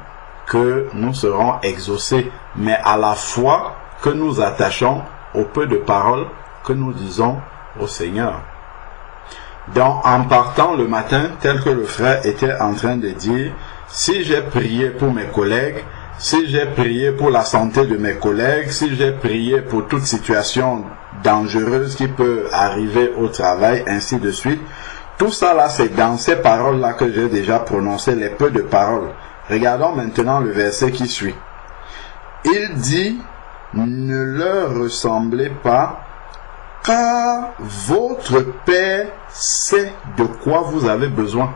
que nous serons exaucés, mais à la foi que nous attachons au peu de paroles que nous disons au Seigneur. Donc, en partant le matin, tel que le frère était en train de dire, si j'ai prié pour mes collègues, si j'ai prié pour la santé de mes collègues, si j'ai prié pour toute situation dangereuse qui peut arriver au travail, ainsi de suite, tout ça là, c'est dans ces paroles-là que j'ai déjà prononcé, les peu de paroles. Regardons maintenant le verset qui suit. Il dit, ne leur ressemblez pas, car votre Père sait de quoi vous avez besoin.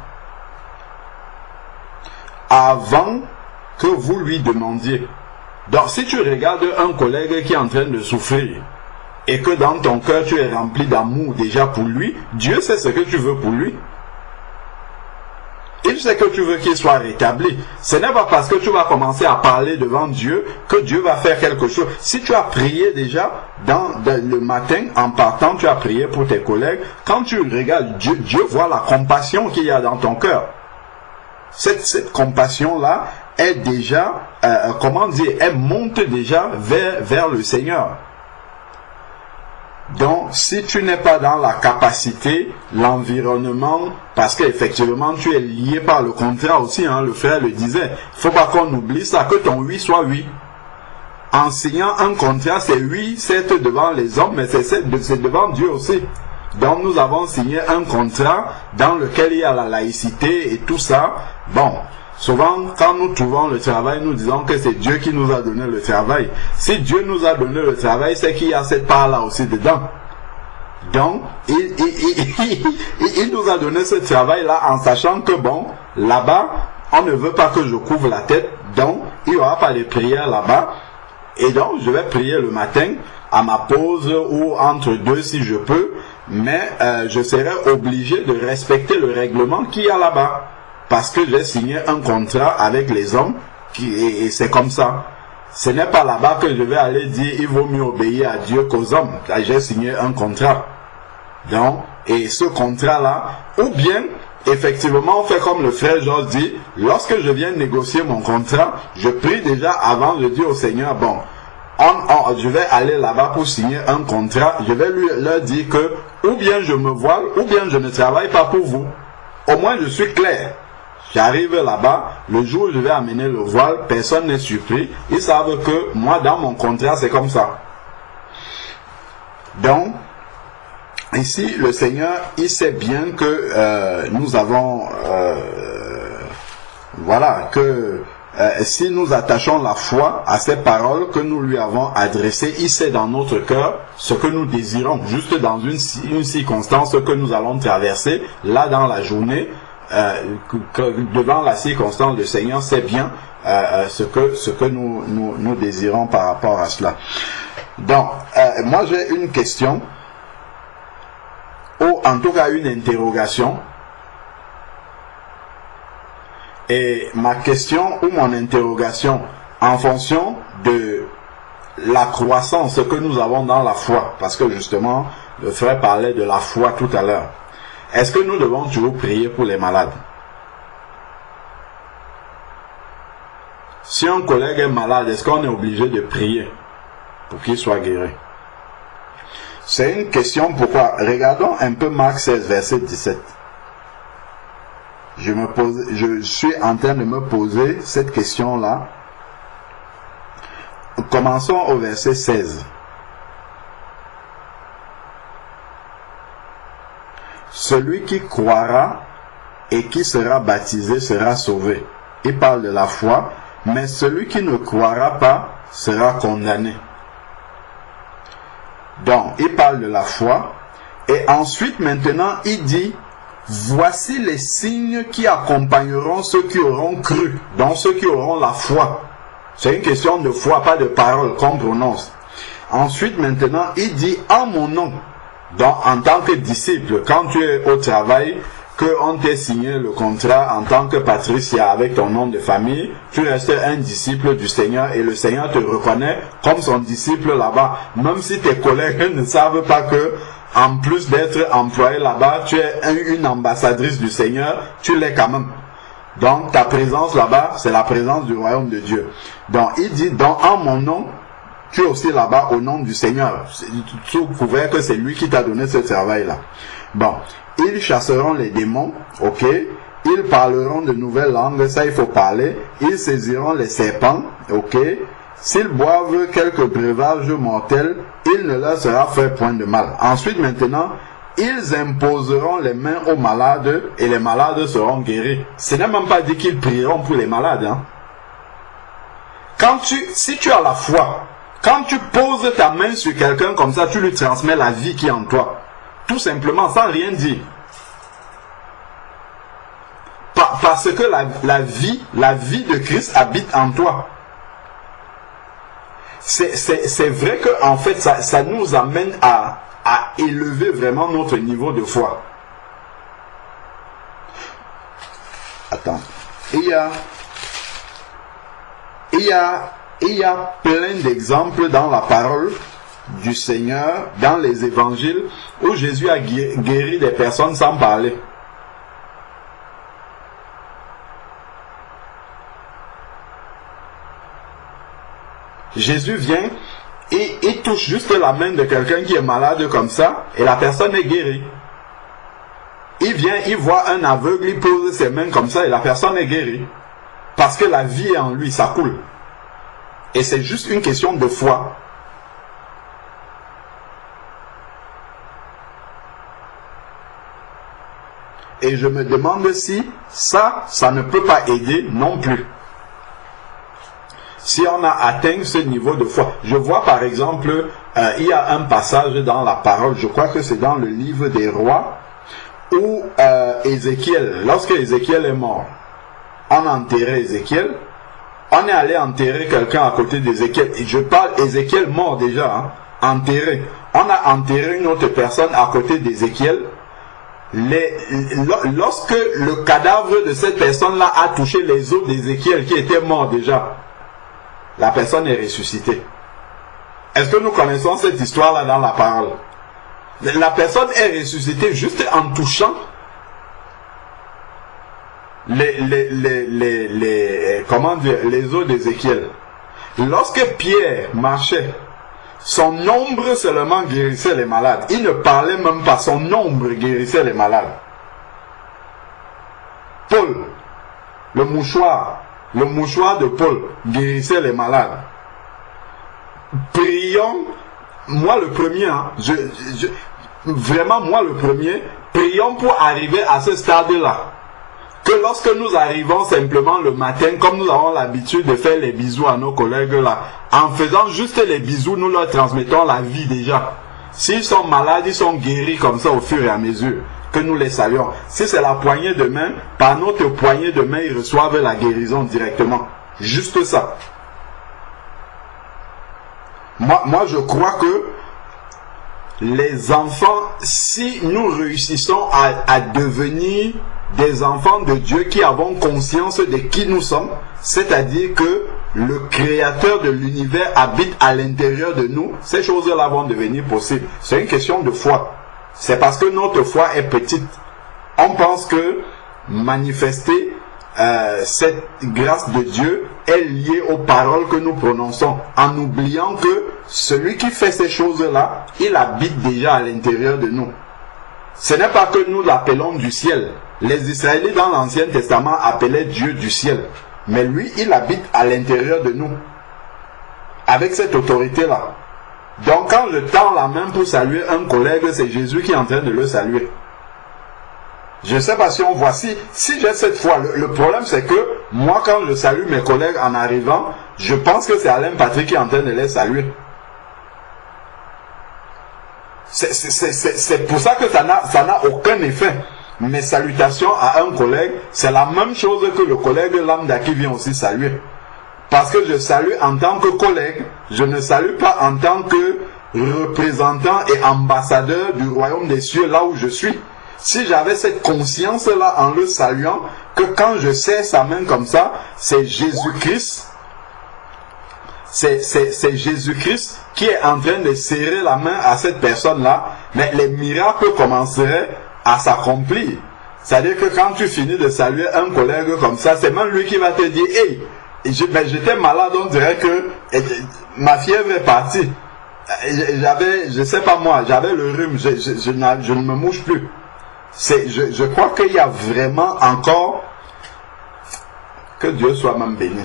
Avant que vous lui demandiez. Donc si tu regardes un collègue qui est en train de souffrir et que dans ton cœur tu es rempli d'amour déjà pour lui, Dieu sait ce que tu veux pour lui. Il sait que tu veux qu'il soit rétabli. Ce n'est pas parce que tu vas commencer à parler devant Dieu que Dieu va faire quelque chose. Si tu as prié déjà le matin en partant, tu as prié pour tes collègues, quand tu regardes Dieu, Dieu voit la compassion qu'il y a dans ton cœur. Cette compassion-là est déjà, elle monte déjà vers le Seigneur. Donc, si tu n'es pas dans la capacité, l'environnement, parce qu'effectivement, tu es lié par le contrat aussi, hein, le frère le disait. Il faut pas qu'on oublie ça, que ton oui soit oui. En signant un contrat, c'est oui, c'est devant les hommes, mais c'est devant Dieu aussi. Donc, nous avons signé un contrat dans lequel il y a la laïcité et tout ça. Bon. Souvent, quand nous trouvons le travail, nous disons que c'est Dieu qui nous a donné le travail. Si Dieu nous a donné le travail, c'est qu'il y a cette part-là aussi dedans. Donc, il nous a donné ce travail-là en sachant que, bon, là-bas, on ne veut pas que je couvre la tête. Donc, il n'y aura pas de prière là-bas. Et donc, je vais prier le matin, à ma pause ou entre deux si je peux. Mais je serai obligé de respecter le règlement qu'il y a là-bas. Parce que j'ai signé un contrat avec les hommes et c'est comme ça. Ce n'est pas là-bas que je vais aller dire il vaut mieux obéir à Dieu qu'aux hommes. J'ai signé un contrat. Donc, et ce contrat-là, ou bien, effectivement, on fait comme le frère Georges dit, lorsque je viens négocier mon contrat, je prie déjà avant de dire au Seigneur, bon, je vais aller là-bas pour signer un contrat, je vais leur dire que, ou bien je me voile, ou bien je ne travaille pas pour vous. Au moins, je suis clair. J'arrive là-bas, le jour où je vais amener le voile, personne n'est surpris. Ils savent que moi, dans mon contrat, c'est comme ça. Donc, ici, le Seigneur, il sait bien que nous avons... voilà, que si nous attachons la foi à ces paroles que nous lui avons adressées, il sait dans notre cœur ce que nous désirons, juste dans une circonstance que nous allons traverser, là dans la journée, devant la circonstance, le Seigneur sait bien ce que nous désirons par rapport à cela. Donc, moi j'ai une question, ou en tout cas une interrogation. Et ma question ou mon interrogation, en fonction de la croissance que nous avons dans la foi, parce que justement, le frère parlait de la foi tout à l'heure. Est-ce que nous devons toujours prier pour les malades? Si un collègue est malade, est-ce qu'on est obligé de prier pour qu'il soit guéri? C'est une question pourquoi. Regardons un peu Marc 16, verset 17. Je suis en train de me poser cette question-là. Commençons au verset 16. Celui qui croira et qui sera baptisé sera sauvé. Il parle de la foi, mais celui qui ne croira pas sera condamné. Donc, il parle de la foi. Et ensuite, maintenant, il dit, voici les signes qui accompagneront ceux qui auront cru, donc ceux qui auront la foi. C'est une question de foi, pas de parole qu'on prononce. Ensuite, maintenant, il dit, en mon nom. Donc, en tant que disciple, quand tu es au travail, qu'on t'ait signé le contrat en tant que Patricia avec ton nom de famille, tu restes un disciple du Seigneur et le Seigneur te reconnaît comme son disciple là-bas. Même si tes collègues ne savent pas que, en plus d'être employé là-bas, tu es une ambassadrice du Seigneur, tu l'es quand même. Donc, ta présence là-bas, c'est la présence du royaume de Dieu. Donc, il dit, donc, en mon nom, tu es aussi là-bas au nom du Seigneur. Tu couvres que c'est lui qui t'a donné ce travail-là. Bon, ils chasseront les démons, ok. Ils parleront de nouvelles langues, ça il faut parler. Ils saisiront les serpents, ok. S'ils boivent quelques breuvages mortels, il ne leur sera fait point de mal. Ensuite, maintenant, ils imposeront les mains aux malades et les malades seront guéris. Ce n'est même pas dit qu'ils prieront pour les malades. Hein. Si tu as la foi, quand tu poses ta main sur quelqu'un comme ça, tu lui transmets la vie qui est en toi. Tout simplement, sans rien dire. Parce que la vie de Christ habite en toi. C'est vrai que en fait, ça nous amène à élever vraiment notre niveau de foi. Attends. Il y a plein d'exemples dans la parole du Seigneur, dans les évangiles, où Jésus a guéri des personnes sans parler. Jésus vient et tout touche juste la main de quelqu'un qui est malade comme ça, et la personne est guérie. Il vient, il voit un aveugle, il pose ses mains comme ça, et la personne est guérie. Parce que la vie est en lui, ça coule. Et c'est juste une question de foi. Et je me demande si ça ne peut pas aider non plus. Si on a atteint ce niveau de foi. Je vois par exemple, il y a un passage dans la parole, je crois que c'est dans le livre des rois, où Ézéchiel, lorsque Ézéchiel est mort, on a enterré Ézéchiel, on est allé enterrer quelqu'un à côté d'Ézéchiel. Et je parle Ézéchiel mort déjà, hein, enterré. On a enterré une autre personne à côté d'Ézéchiel. Lorsque le cadavre de cette personne-là a touché les os d'Ézéchiel qui était mort déjà, la personne est ressuscitée. Est-ce que nous connaissons cette histoire-là dans la parole? La personne est ressuscitée juste en touchant les os d'Ézéchiel. Lorsque Pierre marchait, son ombre seulement guérissait les malades. Il ne parlait même pas, son ombre guérissait les malades. Paul, le mouchoir de Paul guérissait les malades. Prions, moi le premier, hein, vraiment moi le premier, prions pour arriver à ce stade-là. Que lorsque nous arrivons simplement le matin, comme nous avons l'habitude de faire les bisous à nos collègues là, en faisant juste les bisous, nous leur transmettons la vie déjà. S'ils sont malades, ils sont guéris comme ça au fur et à mesure que nous les saluons. Si c'est la poignée de main, par notre poignée de main, ils reçoivent la guérison directement. Juste ça. Moi je crois que les enfants, si nous réussissons à devenir des enfants de Dieu qui avons conscience de qui nous sommes, c'est-à-dire que le créateur de l'univers habite à l'intérieur de nous, ces choses-là vont devenir possibles. C'est une question de foi. C'est parce que notre foi est petite. On pense que manifester cette grâce de Dieu est liée aux paroles que nous prononçons, en oubliant que celui qui fait ces choses-là, il habite déjà à l'intérieur de nous. Ce n'est pas que nous l'appelons du ciel. Les Israélites dans l'Ancien Testament appelaient Dieu du ciel. Mais lui, il habite à l'intérieur de nous. Avec cette autorité-là. Donc quand je tends la main pour saluer un collègue, c'est Jésus qui est en train de le saluer. Je ne sais pas si on voit. Si j'ai cette foi, le problème c'est que moi quand je salue mes collègues en arrivant, je pense que c'est Alain Patrick qui est en train de les saluer. C'est pour ça que ça n'a aucun effet. Mes salutations à un collègue, c'est la même chose que le collègue lambda qui vient aussi saluer. Parce que je salue en tant que collègue, je ne salue pas en tant que représentant et ambassadeur du royaume des cieux là où je suis. Si j'avais cette conscience-là en le saluant, que quand je serre sa main comme ça, c'est Jésus-Christ. C'est Jésus-Christ qui est en train de serrer la main à cette personne-là, mais les miracles commenceraient à s'accomplir. C'est-à-dire que quand tu finis de saluer un collègue comme ça, c'est même lui qui va te dire « Hey, j'étais malade, on dirait que ma fièvre est partie. J'avais, je sais pas moi, j'avais le rhume, je ne me mouche plus. » Je crois qu'il y a vraiment encore... Que Dieu soit même béni.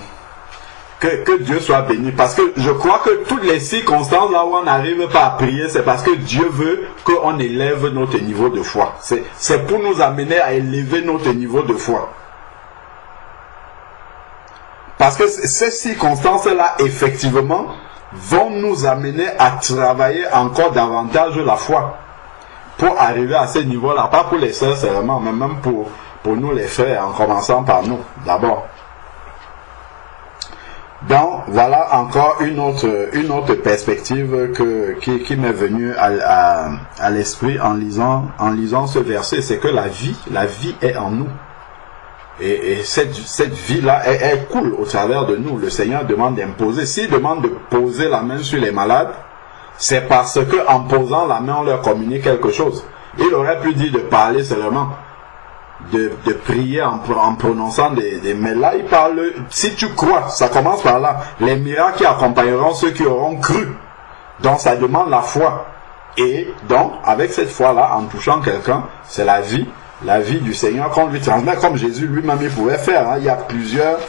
Que Dieu soit béni. Parce que je crois que toutes les circonstances là où on n'arrive pas à prier, c'est parce que Dieu veut qu'on élève notre niveau de foi. C'est pour nous amener à élever notre niveau de foi. Parce que ces circonstances-là, effectivement, vont nous amener à travailler encore davantage la foi. Pour arriver à ce niveau-là. Pas pour les sœurs seulement, mais même pour nous les frères, en commençant par nous, d'abord. Donc, voilà encore une autre perspective qui m'est venue à l'esprit en lisant ce verset. C'est que la vie est en nous. Et cette vie-là, elle coule au travers de nous. Le Seigneur demande d'imposer. S'il demande de poser la main sur les malades, c'est parce que en posant la main, on leur communique quelque chose. Il aurait pu dire de parler seulement, de prier en prononçant des... Mais là, il parle, si tu crois, ça commence par là. Les miracles qui accompagneront ceux qui auront cru. Donc ça demande la foi. Et donc, avec cette foi-là, en touchant quelqu'un, c'est la vie du Seigneur qu'on lui transmet, comme Jésus lui-même il pouvait faire. Hein. Il y a plusieurs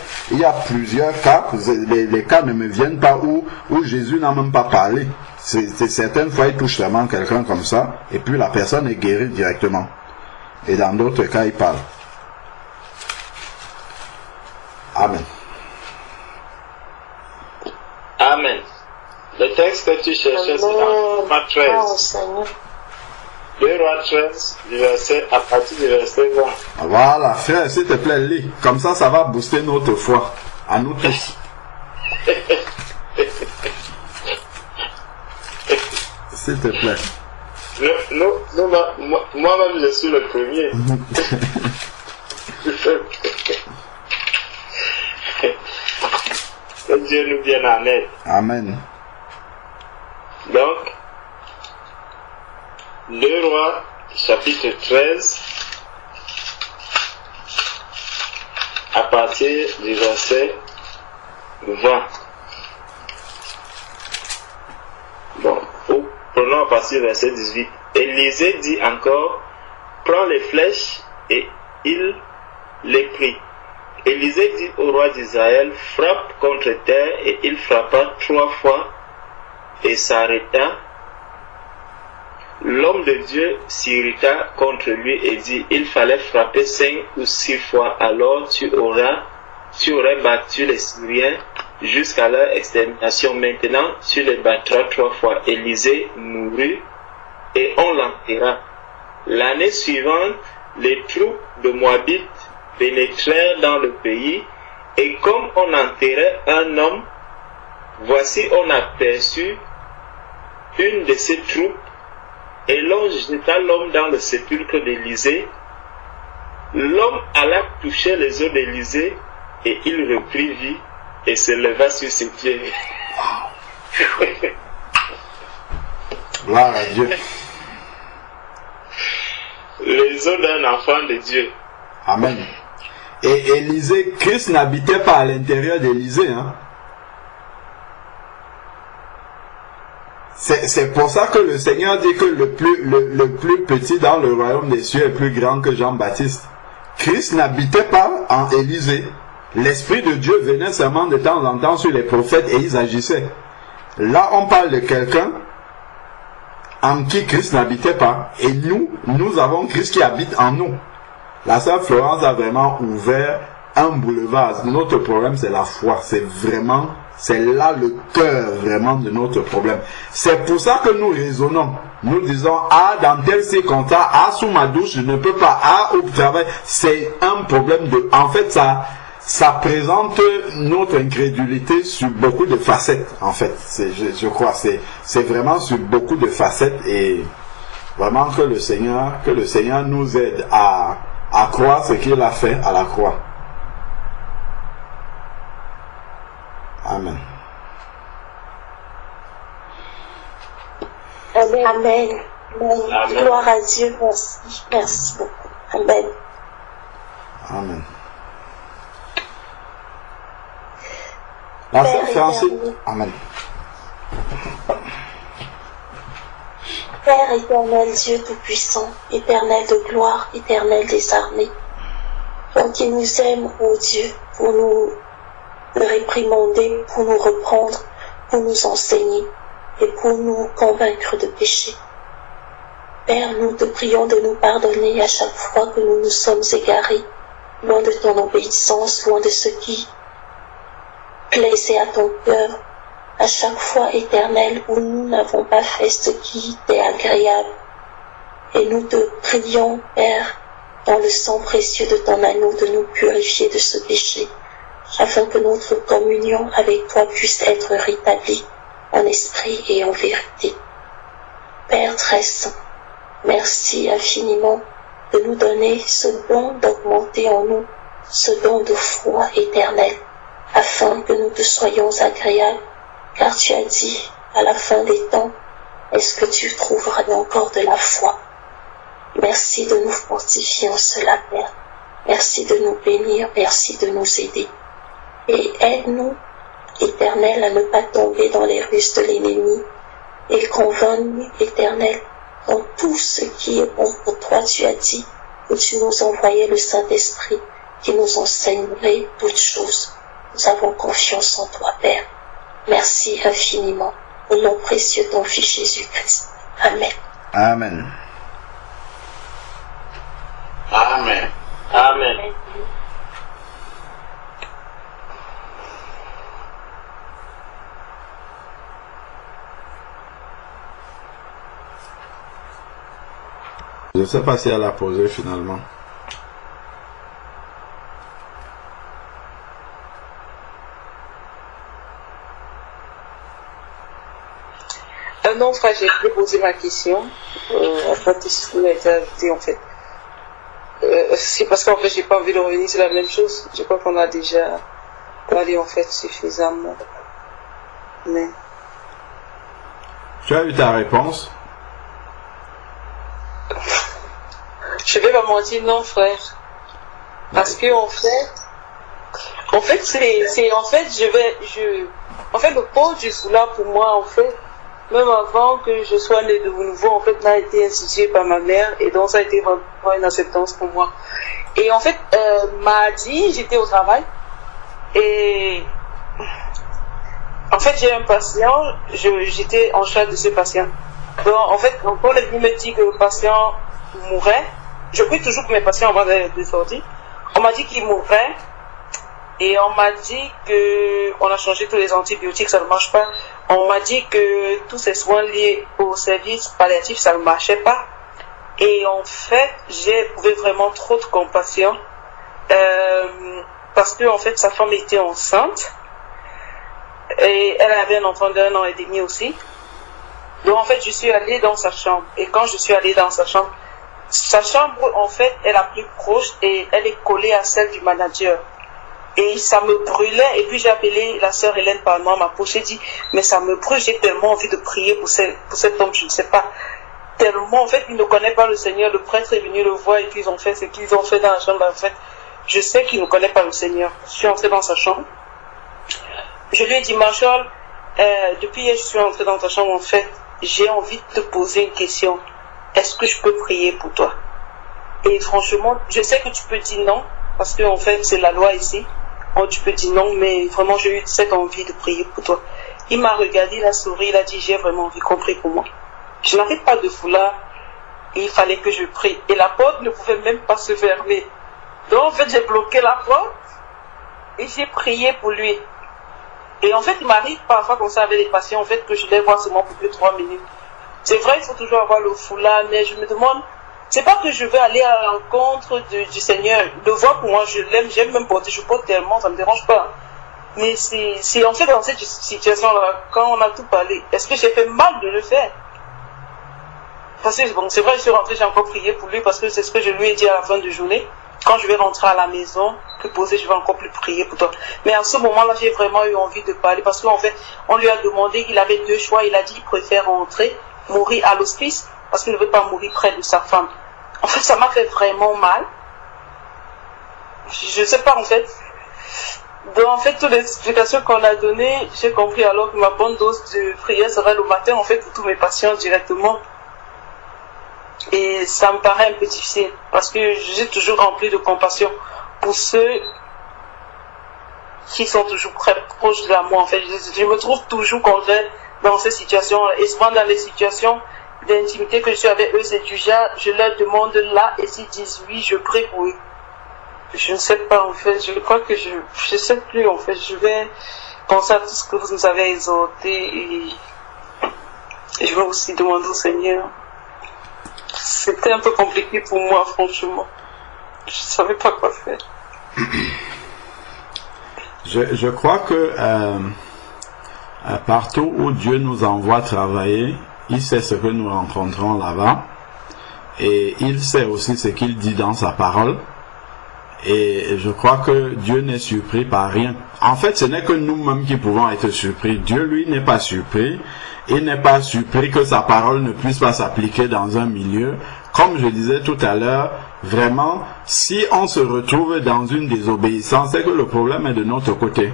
cas, les cas ne me viennent pas où Jésus n'a même pas parlé. Certaines fois, il touche vraiment quelqu'un comme ça, et puis la personne est guérie directement. Et dans d'autres cas, il parle. Amen. Amen. Le texte que tu cherchais, c'est dans Romains 13. 2 Rois 13, à partir du verset 20. Voilà, frère, s'il te plaît, lis. Comme ça va booster notre foi. À nous tous. S'il te plaît. Moi-même, je suis le premier. Que Dieu nous vienne en aide. Amen. Donc, 2 Rois, chapitre 13, à partir du verset 20. Bon, prenons à partir du verset 18. Élisée dit encore, prends les flèches, et il les prit. Élisée dit au roi d'Israël, frappe contre terre, et il frappa 3 fois, et s'arrêta. L'homme de Dieu s'irrita contre lui et dit, il fallait frapper 5 ou 6 fois, alors tu aurais battu les Syriens jusqu'à leur extermination. Maintenant, tu les battras 3 fois. Élisée mourut et on l'enterra. L'année suivante, les troupes de Moabites pénétrèrent dans le pays, et comme on enterrait un homme, voici on aperçut une de ces troupes, et l'on jeta l'homme dans le sépulcre d'Élisée. L'homme alla toucher les os d'Élisée, et il reprit vie, et se leva sur ses pieds. Gloire à Dieu. Les os d'un enfant de Dieu. Amen. Et Élisée, Christ n'habitait pas à l'intérieur d'Élisée. Hein? C'est pour ça que le Seigneur dit que le plus petit dans le royaume des cieux est plus grand que Jean-Baptiste. Christ n'habitait pas en Élisée. L'Esprit de Dieu venait seulement de temps en temps sur les prophètes et ils agissaient. Là, on parle de quelqu'un en qui Christ n'habitait pas. Et nous avons Christ qui habite en nous. La sœur Florence a vraiment ouvert un boulevard. Notre problème, c'est la foi. C'est là le cœur vraiment de notre problème. C'est pour ça que nous raisonnons. Nous disons, dans tel circonstance, sous ma douche, je ne peux pas, au travail. C'est un problème en fait, ça présente notre incrédulité sur beaucoup de facettes, en fait. Je crois, c'est vraiment sur beaucoup de facettes, et vraiment que le Seigneur nous aide à croire ce qu'il a fait à la croix. Amen. Amen. Amen. Gloire à Dieu. Merci. Merci beaucoup. Amen. Amen. La sœur Francine. Amen. Père éternel, Dieu tout-puissant, éternel de gloire, éternel des armées, toi qui nous aimes, ô Dieu, pour nous réprimander, pour nous reprendre, pour nous enseigner et pour nous convaincre de péché. Père, nous te prions de nous pardonner à chaque fois que nous nous sommes égarés, loin de ton obéissance, loin de ce qui plaisait à ton cœur, à chaque fois, Éternel, où nous n'avons pas fait ce qui t'est agréable. Et nous te prions, Père, dans le sang précieux de ton agneau, de nous purifier de ce péché, afin que notre communion avec toi puisse être rétablie en esprit et en vérité. Père très saint, merci infiniment de nous donner ce don d'augmenter en nous ce don de foi éternelle, afin que nous te soyons agréables, car tu as dit, à la fin des temps, est-ce que tu trouveras encore de la foi? Merci de nous fortifier en cela, Père. Merci de nous bénir, merci de nous aider. Et aide-nous, Éternel, à ne pas tomber dans les ruses de l'ennemi, et convainc-nous, Éternel, dans tout ce qui est bon pour toi. Tu as dit que tu nous envoyais le Saint-Esprit qui nous enseignerait toutes choses. Nous avons confiance en toi, Père. Merci infiniment. Au nom précieux de ton Fils Jésus-Christ. Amen. Amen. Amen. Amen. Je ne sais pas si elle a posé finalement. Non, frère, j'ai pu poser ma question. En fait, ce qui m'a été ajouté, en fait. C'est parce qu'en fait, j'ai pas envie de revenir sur la même chose. Je crois qu'on a déjà parlé, en fait, suffisamment. Mais... Tu as eu ta réponse? Je vais pas mentir, non, frère. Parce que, en fait, le port du foulard, pour moi, en fait, même avant que je sois née de nouveau, en fait, n'a été institué par ma mère, et donc ça a été vraiment une acceptance pour moi. Et en fait, mardi, j'étais au travail, et en fait, j'ai un patient, j'étais en charge de ce patient. Donc, en fait, quand le me dit que le patient mourait, je prie toujours pour mes patients avant de sortir. On m'a dit qu'il mourrait, et on m'a dit qu'on a changé tous les antibiotiques, ça ne marche pas. On m'a dit que tous ces soins liés au service palliatif, ça ne marchait pas. Et en fait, j'ai éprouvé vraiment trop de compassion parce que en fait, sa femme était enceinte et elle avait un enfant d'1 an et demi aussi. Donc en fait, je suis allée dans sa chambre. Et quand je suis allée dans sa chambre en fait est la plus proche et elle est collée à celle du manager. Et ça me brûlait, et puis j'ai appelé la sœur Hélène par moi, m'a j'ai dit, mais ça me brûle, j'ai tellement envie de prier pour cet homme, je ne sais pas, tellement, en fait, il ne connaît pas le Seigneur, le prêtre est venu le voir, et puis ils ont fait ce qu'ils ont fait dans la chambre, en fait, je sais qu'il ne connaît pas le Seigneur. Je suis entrée dans sa chambre, je lui ai dit, Marshall, depuis hier, je suis entrée dans ta chambre, en fait, j'ai envie de te poser une question, est-ce que je peux prier pour toi? Et franchement, je sais que tu peux dire non, parce que en fait, c'est la loi ici. Oh, tu peux dire non, mais vraiment, j'ai eu cette envie de prier pour toi. Il m'a regardé, il a souri, il a dit, j'ai vraiment envie qu'on prie pour moi. Je n'avais pas de foulard, et il fallait que je prie. Et la porte ne pouvait même pas se fermer. Donc, en fait, j'ai bloqué la porte, et j'ai prié pour lui. Et en fait, il m'arrive parfois comme ça avec les patients, en fait, que je les vois seulement pour 2-3 minutes. C'est vrai, il faut toujours avoir le foulard, mais je me demande, c'est pas que je vais aller à l'encontre du Seigneur. Le voir pour moi, je l'aime, j'aime même porter, je porte tellement, ça me dérange pas. Mais c'est en fait dans cette situation-là, quand on a tout parlé, est-ce que j'ai fait mal de le faire? Parce que bon, c'est vrai, je suis rentrée, j'ai encore prié pour lui, parce que c'est ce que je lui ai dit à la fin de journée. Quand je vais rentrer à la maison, que poser, je vais encore plus prier pour toi. Mais à ce moment-là, j'ai vraiment eu envie de parler, parce qu'en fait, on lui a demandé, il avait 2 choix, il a dit qu'il préfère rentrer, mourir à l'hospice, parce qu'il ne veut pas mourir près de sa femme. En fait, ça m'a fait vraiment mal. Je ne sais pas, en fait. Donc, en fait, toutes les explications qu'on a données, j'ai compris alors que ma bonne dose de prière sera le matin, en fait, pour tous mes patients directement. Et ça me paraît un peu difficile, parce que j'ai toujours rempli de compassion pour ceux qui sont toujours très proches de moi. En fait, je me trouve toujours contraire dans ces situations, et souvent dans les situations d'intimité que je suis avec eux, c'est du genre, je leur demande là, et s'ils disent oui, je prie pour eux. Je ne sais pas, en fait, je crois que je sais plus, en fait, je vais penser à tout ce que vous nous avez exhorté, et je vais aussi demander au Seigneur. C'était un peu compliqué pour moi, franchement. Je ne savais pas quoi faire. Je crois que partout où Dieu nous envoie travailler, il sait ce que nous rencontrons là-bas, et il sait aussi ce qu'il dit dans sa parole, et je crois que Dieu n'est surpris par rien. En fait, ce n'est que nous-mêmes qui pouvons être surpris. Dieu, lui, n'est pas surpris. Il n'est pas surpris que sa parole ne puisse pas s'appliquer dans un milieu. Comme je disais tout à l'heure, vraiment, si on se retrouve dans une désobéissance, c'est que le problème est de notre côté.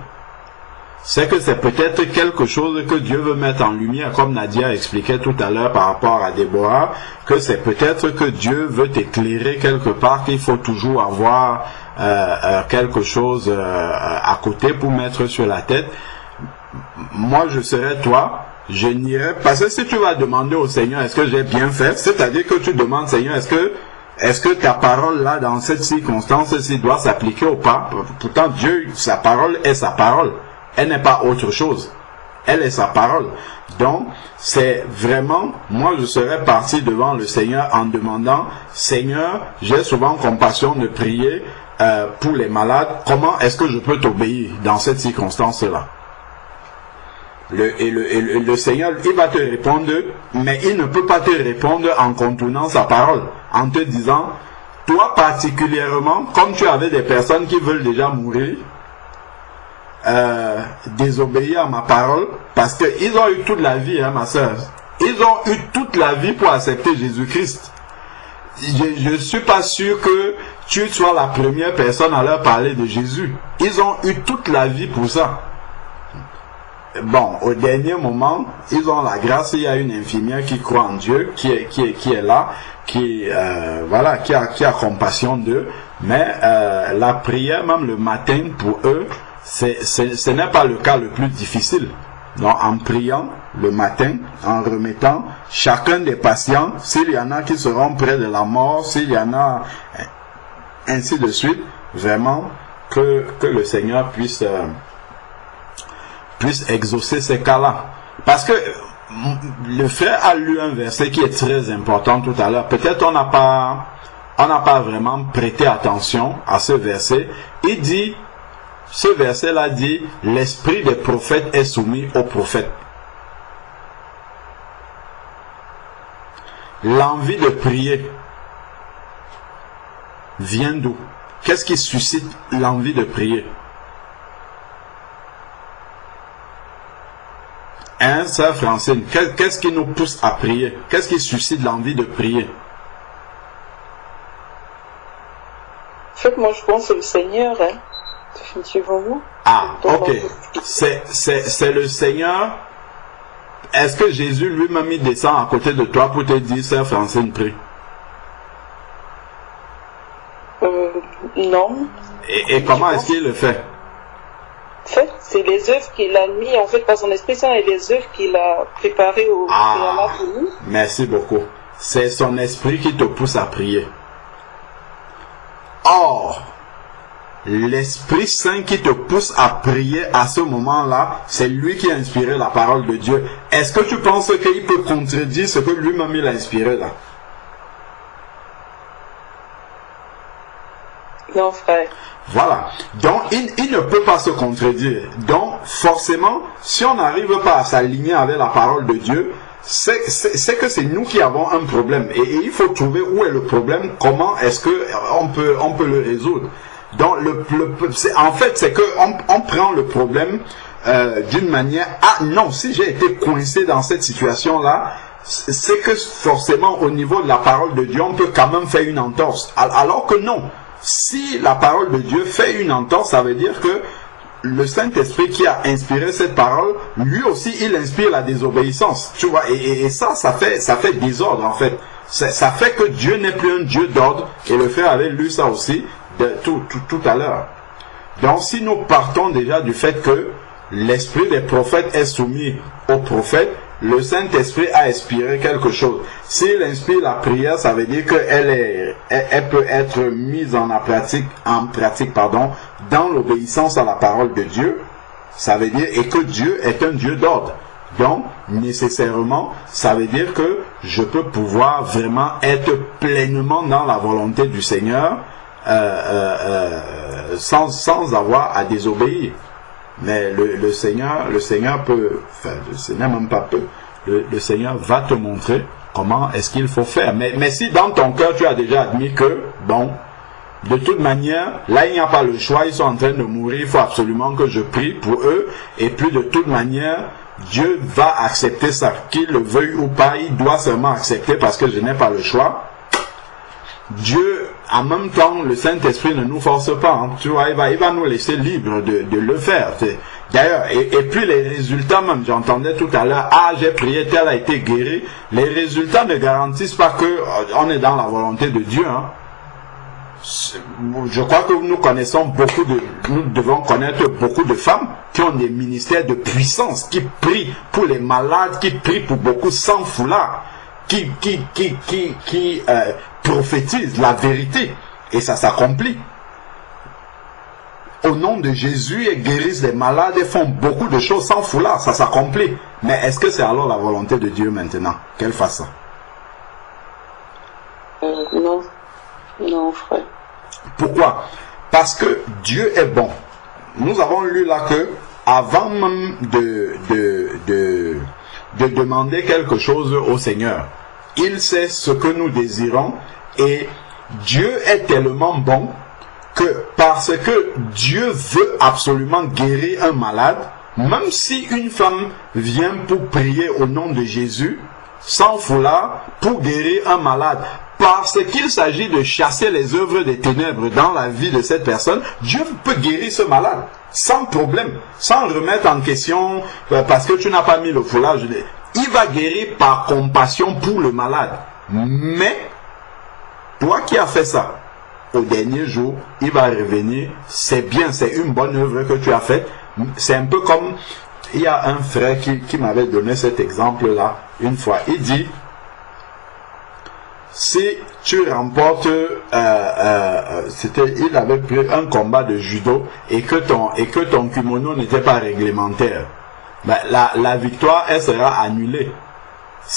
c'est que c'est peut-être quelque chose que Dieu veut mettre en lumière, comme Nadia expliquait tout à l'heure par rapport à Déborah, que c'est peut-être que Dieu veut t'éclairer quelque part, qu'il faut toujours avoir quelque chose à côté pour mettre sur la tête. Moi, je serais toi, je n'irais, parce que si tu vas demander au Seigneur, est-ce que j'ai bien fait, c'est-à-dire que tu demandes, Seigneur, est-ce que ta parole là, dans cette circonstance-ci, doit s'appliquer ou pas? Pourtant, Dieu, sa parole est sa parole. Elle n'est pas autre chose. Elle est sa parole. Donc, c'est vraiment, moi je serais parti devant le Seigneur en demandant, Seigneur, j'ai souvent compassion de prier pour les malades. Comment est-ce que je peux t'obéir dans cette circonstance-là? Le Seigneur, il va te répondre, mais il ne peut pas te répondre en contournant sa parole, en te disant, toi particulièrement, comme tu avais des personnes qui veulent déjà mourir, désobéir à ma parole, parce qu'ils ont eu toute la vie, hein, ma soeur. Ils ont eu toute la vie pour accepter Jésus-Christ. Je ne suis pas sûr que tu sois la première personne à leur parler de Jésus. Ils ont eu toute la vie pour ça. Bon, au dernier moment, ils ont la grâce, il y a une infirmière qui croit en Dieu, qui est là, qui a compassion d'eux, mais la prière, même le matin, pour eux, ce n'est pas le cas le plus difficile. Donc, en priant le matin, en remettant chacun des patients, s'il y en a qui seront près de la mort, s'il y en a ainsi de suite, vraiment, que le Seigneur puisse exaucer ces cas-là. Parce que le frère a lu un verset qui est très important tout à l'heure. Peut-être on n'a pas vraiment prêté attention à ce verset. Il dit, ce verset-là dit, l'esprit des prophètes est soumis aux prophètes. L'envie de prier vient d'où? Qu'est-ce qui suscite l'envie de prier? Hein, sœur Francine, qu'est-ce qui nous pousse à prier? Qu'est-ce qui suscite l'envie de prier? En fait, moi, je pense que c'est le Seigneur, hein, définitivement. Ah, ok. C'est le Seigneur. Est-ce que Jésus lui-même il descend à côté de toi pour te dire, sœur Francine, prie? Non. Et comment est-ce qu'il le fait? En fait, c'est les œuvres qu'il a mis, en fait, par son Esprit Saint, et les œuvres qu'il a préparées au préalable pour nous. Merci beaucoup. C'est son esprit qui te pousse à prier. Or, l'Esprit Saint qui te pousse à prier à ce moment-là, c'est lui qui a inspiré la parole de Dieu. Est-ce que tu penses qu'il peut contredire ce que lui-même il a inspiré là? Non, frère. Voilà. Donc, il ne peut pas se contredire. Donc, forcément, si on n'arrive pas à s'aligner avec la parole de Dieu, c'est que c'est nous qui avons un problème. Et il faut trouver où est le problème, comment est-ce que on peut le résoudre. Donc, en fait, c'est qu'on prend le problème d'une manière... Ah non, si j'ai été coincé dans cette situation-là, c'est que forcément, au niveau de la parole de Dieu, on peut quand même faire une entorse. Alors que non. Si la parole de Dieu fait une entorse, ça veut dire que le Saint-Esprit qui a inspiré cette parole, lui aussi, il inspire la désobéissance. Tu vois, et ça fait désordre en fait. Ça fait que Dieu n'est plus un Dieu d'ordre, et le frère avait lu ça aussi tout à l'heure. Donc si nous partons déjà du fait que l'esprit des prophètes est soumis aux prophètes, le Saint-Esprit a inspiré quelque chose. S'il inspire la prière, ça veut dire qu'elle peut être mise en pratique, dans l'obéissance à la parole de Dieu. Ça veut dire, et que Dieu est un Dieu d'ordre. Donc, nécessairement, ça veut dire que je peux pouvoir vraiment être pleinement dans la volonté du Seigneur, sans avoir à désobéir. Mais le Seigneur peut, enfin, le Seigneur même pas peut, le Seigneur va te montrer comment est-ce qu'il faut faire. Mais si dans ton cœur tu as déjà admis que, bon, de toute manière, là il n'y a pas le choix, ils sont en train de mourir, il faut absolument que je prie pour eux, et puis de toute manière, Dieu va accepter ça, qu'il le veuille ou pas, il doit seulement accepter parce que je n'ai pas le choix. Dieu, en même temps, le Saint-Esprit ne nous force pas, hein. Tu vois, il va nous laisser libres de le faire. D'ailleurs, et puis les résultats même, j'entendais tout à l'heure, ah j'ai prié, tel a été guéri. Les résultats ne garantissent pas que on est dans la volonté de Dieu. Hein. Je crois que nous devons connaître beaucoup de femmes qui ont des ministères de puissance, qui prient pour les malades, qui prient pour beaucoup sans foulard, qui prophétisent la vérité et ça s'accomplit. Au nom de Jésus, et guérissent les malades et font beaucoup de choses sans foulard, ça s'accomplit. Mais est-ce que c'est alors la volonté de Dieu maintenant qu'elle fasse ça? Non. Non, frère. Pourquoi? Parce que Dieu est bon. Nous avons lu là que, avant même de demander quelque chose au Seigneur, il sait ce que nous désirons et Dieu est tellement bon que parce que Dieu veut absolument guérir un malade, même si une femme vient pour prier au nom de Jésus, sans foulard, pour guérir un malade, parce qu'il s'agit de chasser les œuvres des ténèbres dans la vie de cette personne, Dieu peut guérir ce malade, sans problème, sans remettre en question, parce que tu n'as pas mis le foulard. Il va guérir par compassion pour le malade. Mais, toi qui as fait ça, au dernier jour, il va revenir, c'est bien, c'est une bonne œuvre que tu as faite. C'est un peu comme, il y a un frère qui m'avait donné cet exemple-là une fois. Il dit, si tu remportes, il avait pris un combat de judo et que ton kimono n'était pas réglementaire, ben, la victoire, elle sera annulée.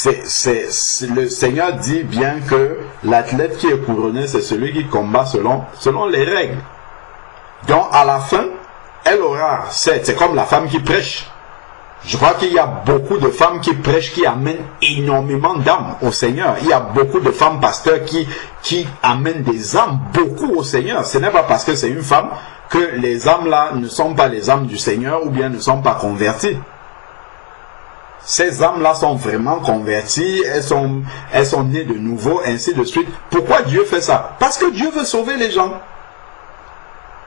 Le Seigneur dit bien que l'athlète qui est couronné, c'est celui qui combat selon les règles. Donc à la fin, elle aura, c'est comme la femme qui prêche. Je crois qu'il y a beaucoup de femmes qui prêchent, qui amènent énormément d'âmes au Seigneur. Il y a beaucoup de femmes pasteurs qui amènent des âmes beaucoup au Seigneur. Ce n'est pas parce que c'est une femme que les âmes là ne sont pas les âmes du Seigneur ou bien ne sont pas converties. Ces âmes-là sont vraiment converties, elles sont nées de nouveau, ainsi de suite. Pourquoi Dieu fait ça? Parce que Dieu veut sauver les gens.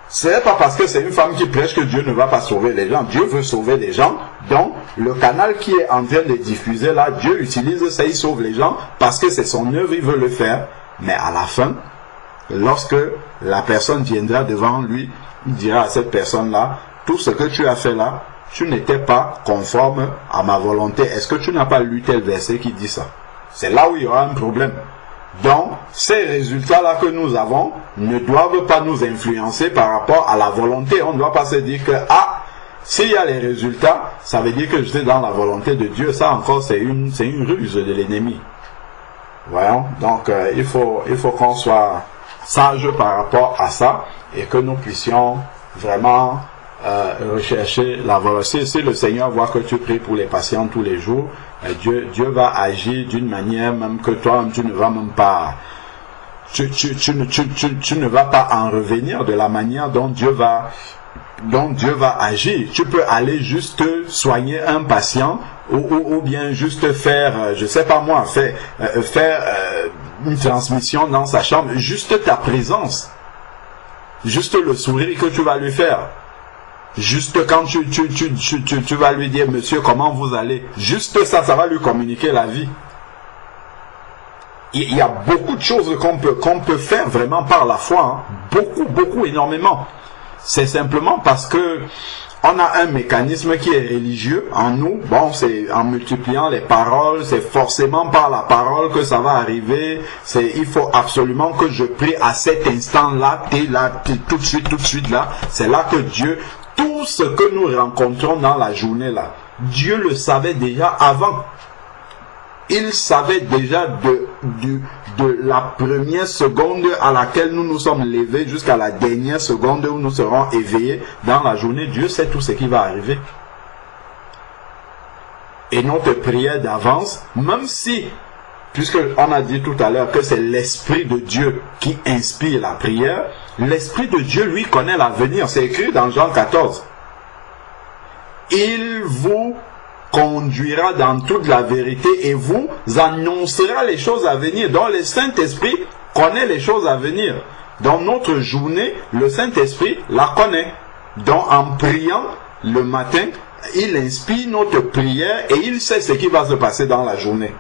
Ce n'est pas parce que c'est une femme qui prêche que Dieu ne va pas sauver les gens. Dieu veut sauver les gens. Donc, le canal qui est en train de diffuser là, Dieu utilise ça, il sauve les gens parce que c'est son œuvre, il veut le faire. Mais à la fin, lorsque la personne viendra devant lui, il dira à cette personne-là, tout ce que tu as fait là, tu n'étais pas conforme à ma volonté. Est-ce que tu n'as pas lu tel verset qui dit ça? C'est là où il y aura un problème. Donc, ces résultats-là que nous avons ne doivent pas nous influencer par rapport à la volonté. On ne doit pas se dire que, s'il y a les résultats, ça veut dire que j'étais dans la volonté de Dieu. Ça encore, c'est une ruse de l'ennemi. Voyons. Donc, il faut qu'on soit sage par rapport à ça et que nous puissions vraiment rechercher la volonté. Si le Seigneur voit que tu pries pour les patients tous les jours, Dieu va agir d'une manière même que toi tu ne vas même pas tu ne vas pas en revenir de la manière dont Dieu va agir. Tu peux aller juste soigner un patient ou bien juste faire, je sais pas moi, faire une transmission dans sa chambre, juste ta présence, juste le sourire que tu vas lui faire. Juste quand tu vas lui dire, monsieur, comment vous allez? Juste ça va lui communiquer la vie. Il y a beaucoup de choses qu'on peut faire vraiment par la foi. Hein. Beaucoup, énormément. C'est simplement parce que on a un mécanisme qui est religieux en nous. Bon, c'est en multipliant les paroles, c'est forcément par la parole que ça va arriver. Il faut absolument que je prie à cet instant-là, t'es tout de suite là. C'est là que Dieu... Tout ce que nous rencontrons dans la journée là, Dieu le savait déjà avant. Il savait déjà de la première seconde à laquelle nous nous sommes levés jusqu'à la dernière seconde où nous serons éveillés dans la journée. Dieu sait tout ce qui va arriver. Et notre prière d'avance, même si, puisque on a dit tout à l'heure que c'est l'Esprit de Dieu qui inspire la prière, l'Esprit de Dieu, lui, connaît l'avenir. C'est écrit dans Jean 14. Il vous conduira dans toute la vérité et vous annoncera les choses à venir. Donc, le Saint-Esprit connaît les choses à venir. Dans notre journée, le Saint-Esprit la connaît. Donc, en priant, le matin, il inspire notre prière et il sait ce qui va se passer dans la journée.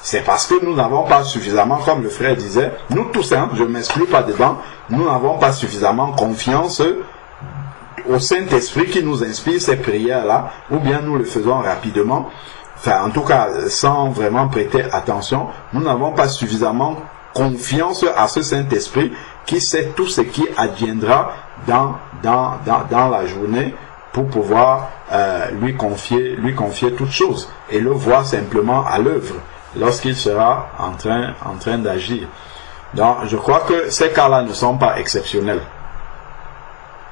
C'est parce que nous n'avons pas suffisamment, comme le frère disait, nous tous, hein, je ne m'exclus pas dedans, nous n'avons pas suffisamment confiance au Saint-Esprit qui nous inspire ces prières-là, ou bien nous le faisons rapidement, enfin en tout cas sans vraiment prêter attention, nous n'avons pas suffisamment confiance à ce Saint-Esprit qui sait tout ce qui adviendra dans la journée pour pouvoir lui confier toutes choses et le voir simplement à l'œuvre lorsqu'il sera en train d'agir. Donc je crois que ces cas-là ne sont pas exceptionnels.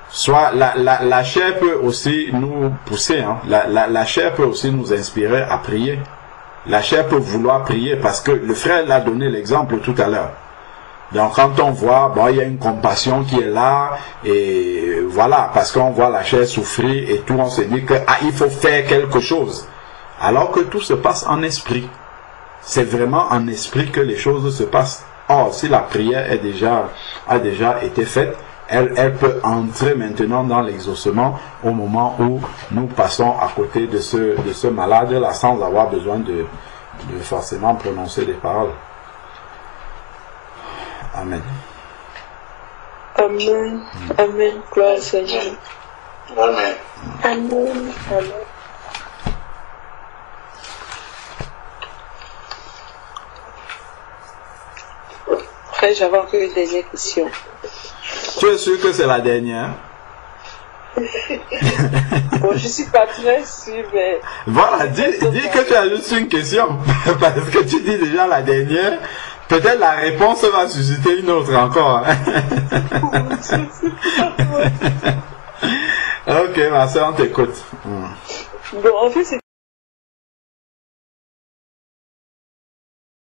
Soit la chair peut aussi nous pousser, hein. La chair peut aussi nous inspirer à prier. La chair peut vouloir prier parce que le frère l'a donné l'exemple tout à l'heure. Donc quand on voit, bon, il y a une compassion qui est là, et voilà, parce qu'on voit la chair souffrir et tout, on se dit que il faut faire quelque chose. Alors que tout se passe en esprit. C'est vraiment en esprit que les choses se passent. Or, si la prière a déjà été faite, elle peut entrer maintenant dans l'exaucement au moment où nous passons à côté de ce malade-là sans avoir besoin de forcément prononcer des paroles. Amen. Amen. Amen. Gloire au Seigneur. Amen. Amen. Amen. Après, j'avais encore une dernière question. Tu es sûr que c'est la dernière? Bon, je suis pas très sûre, mais... Voilà, dis que tu as juste une question. Parce que tu dis déjà la dernière. Peut-être la réponse va susciter une autre encore. Ok, ma soeur, on t'écoute. Bon, en fait, c'est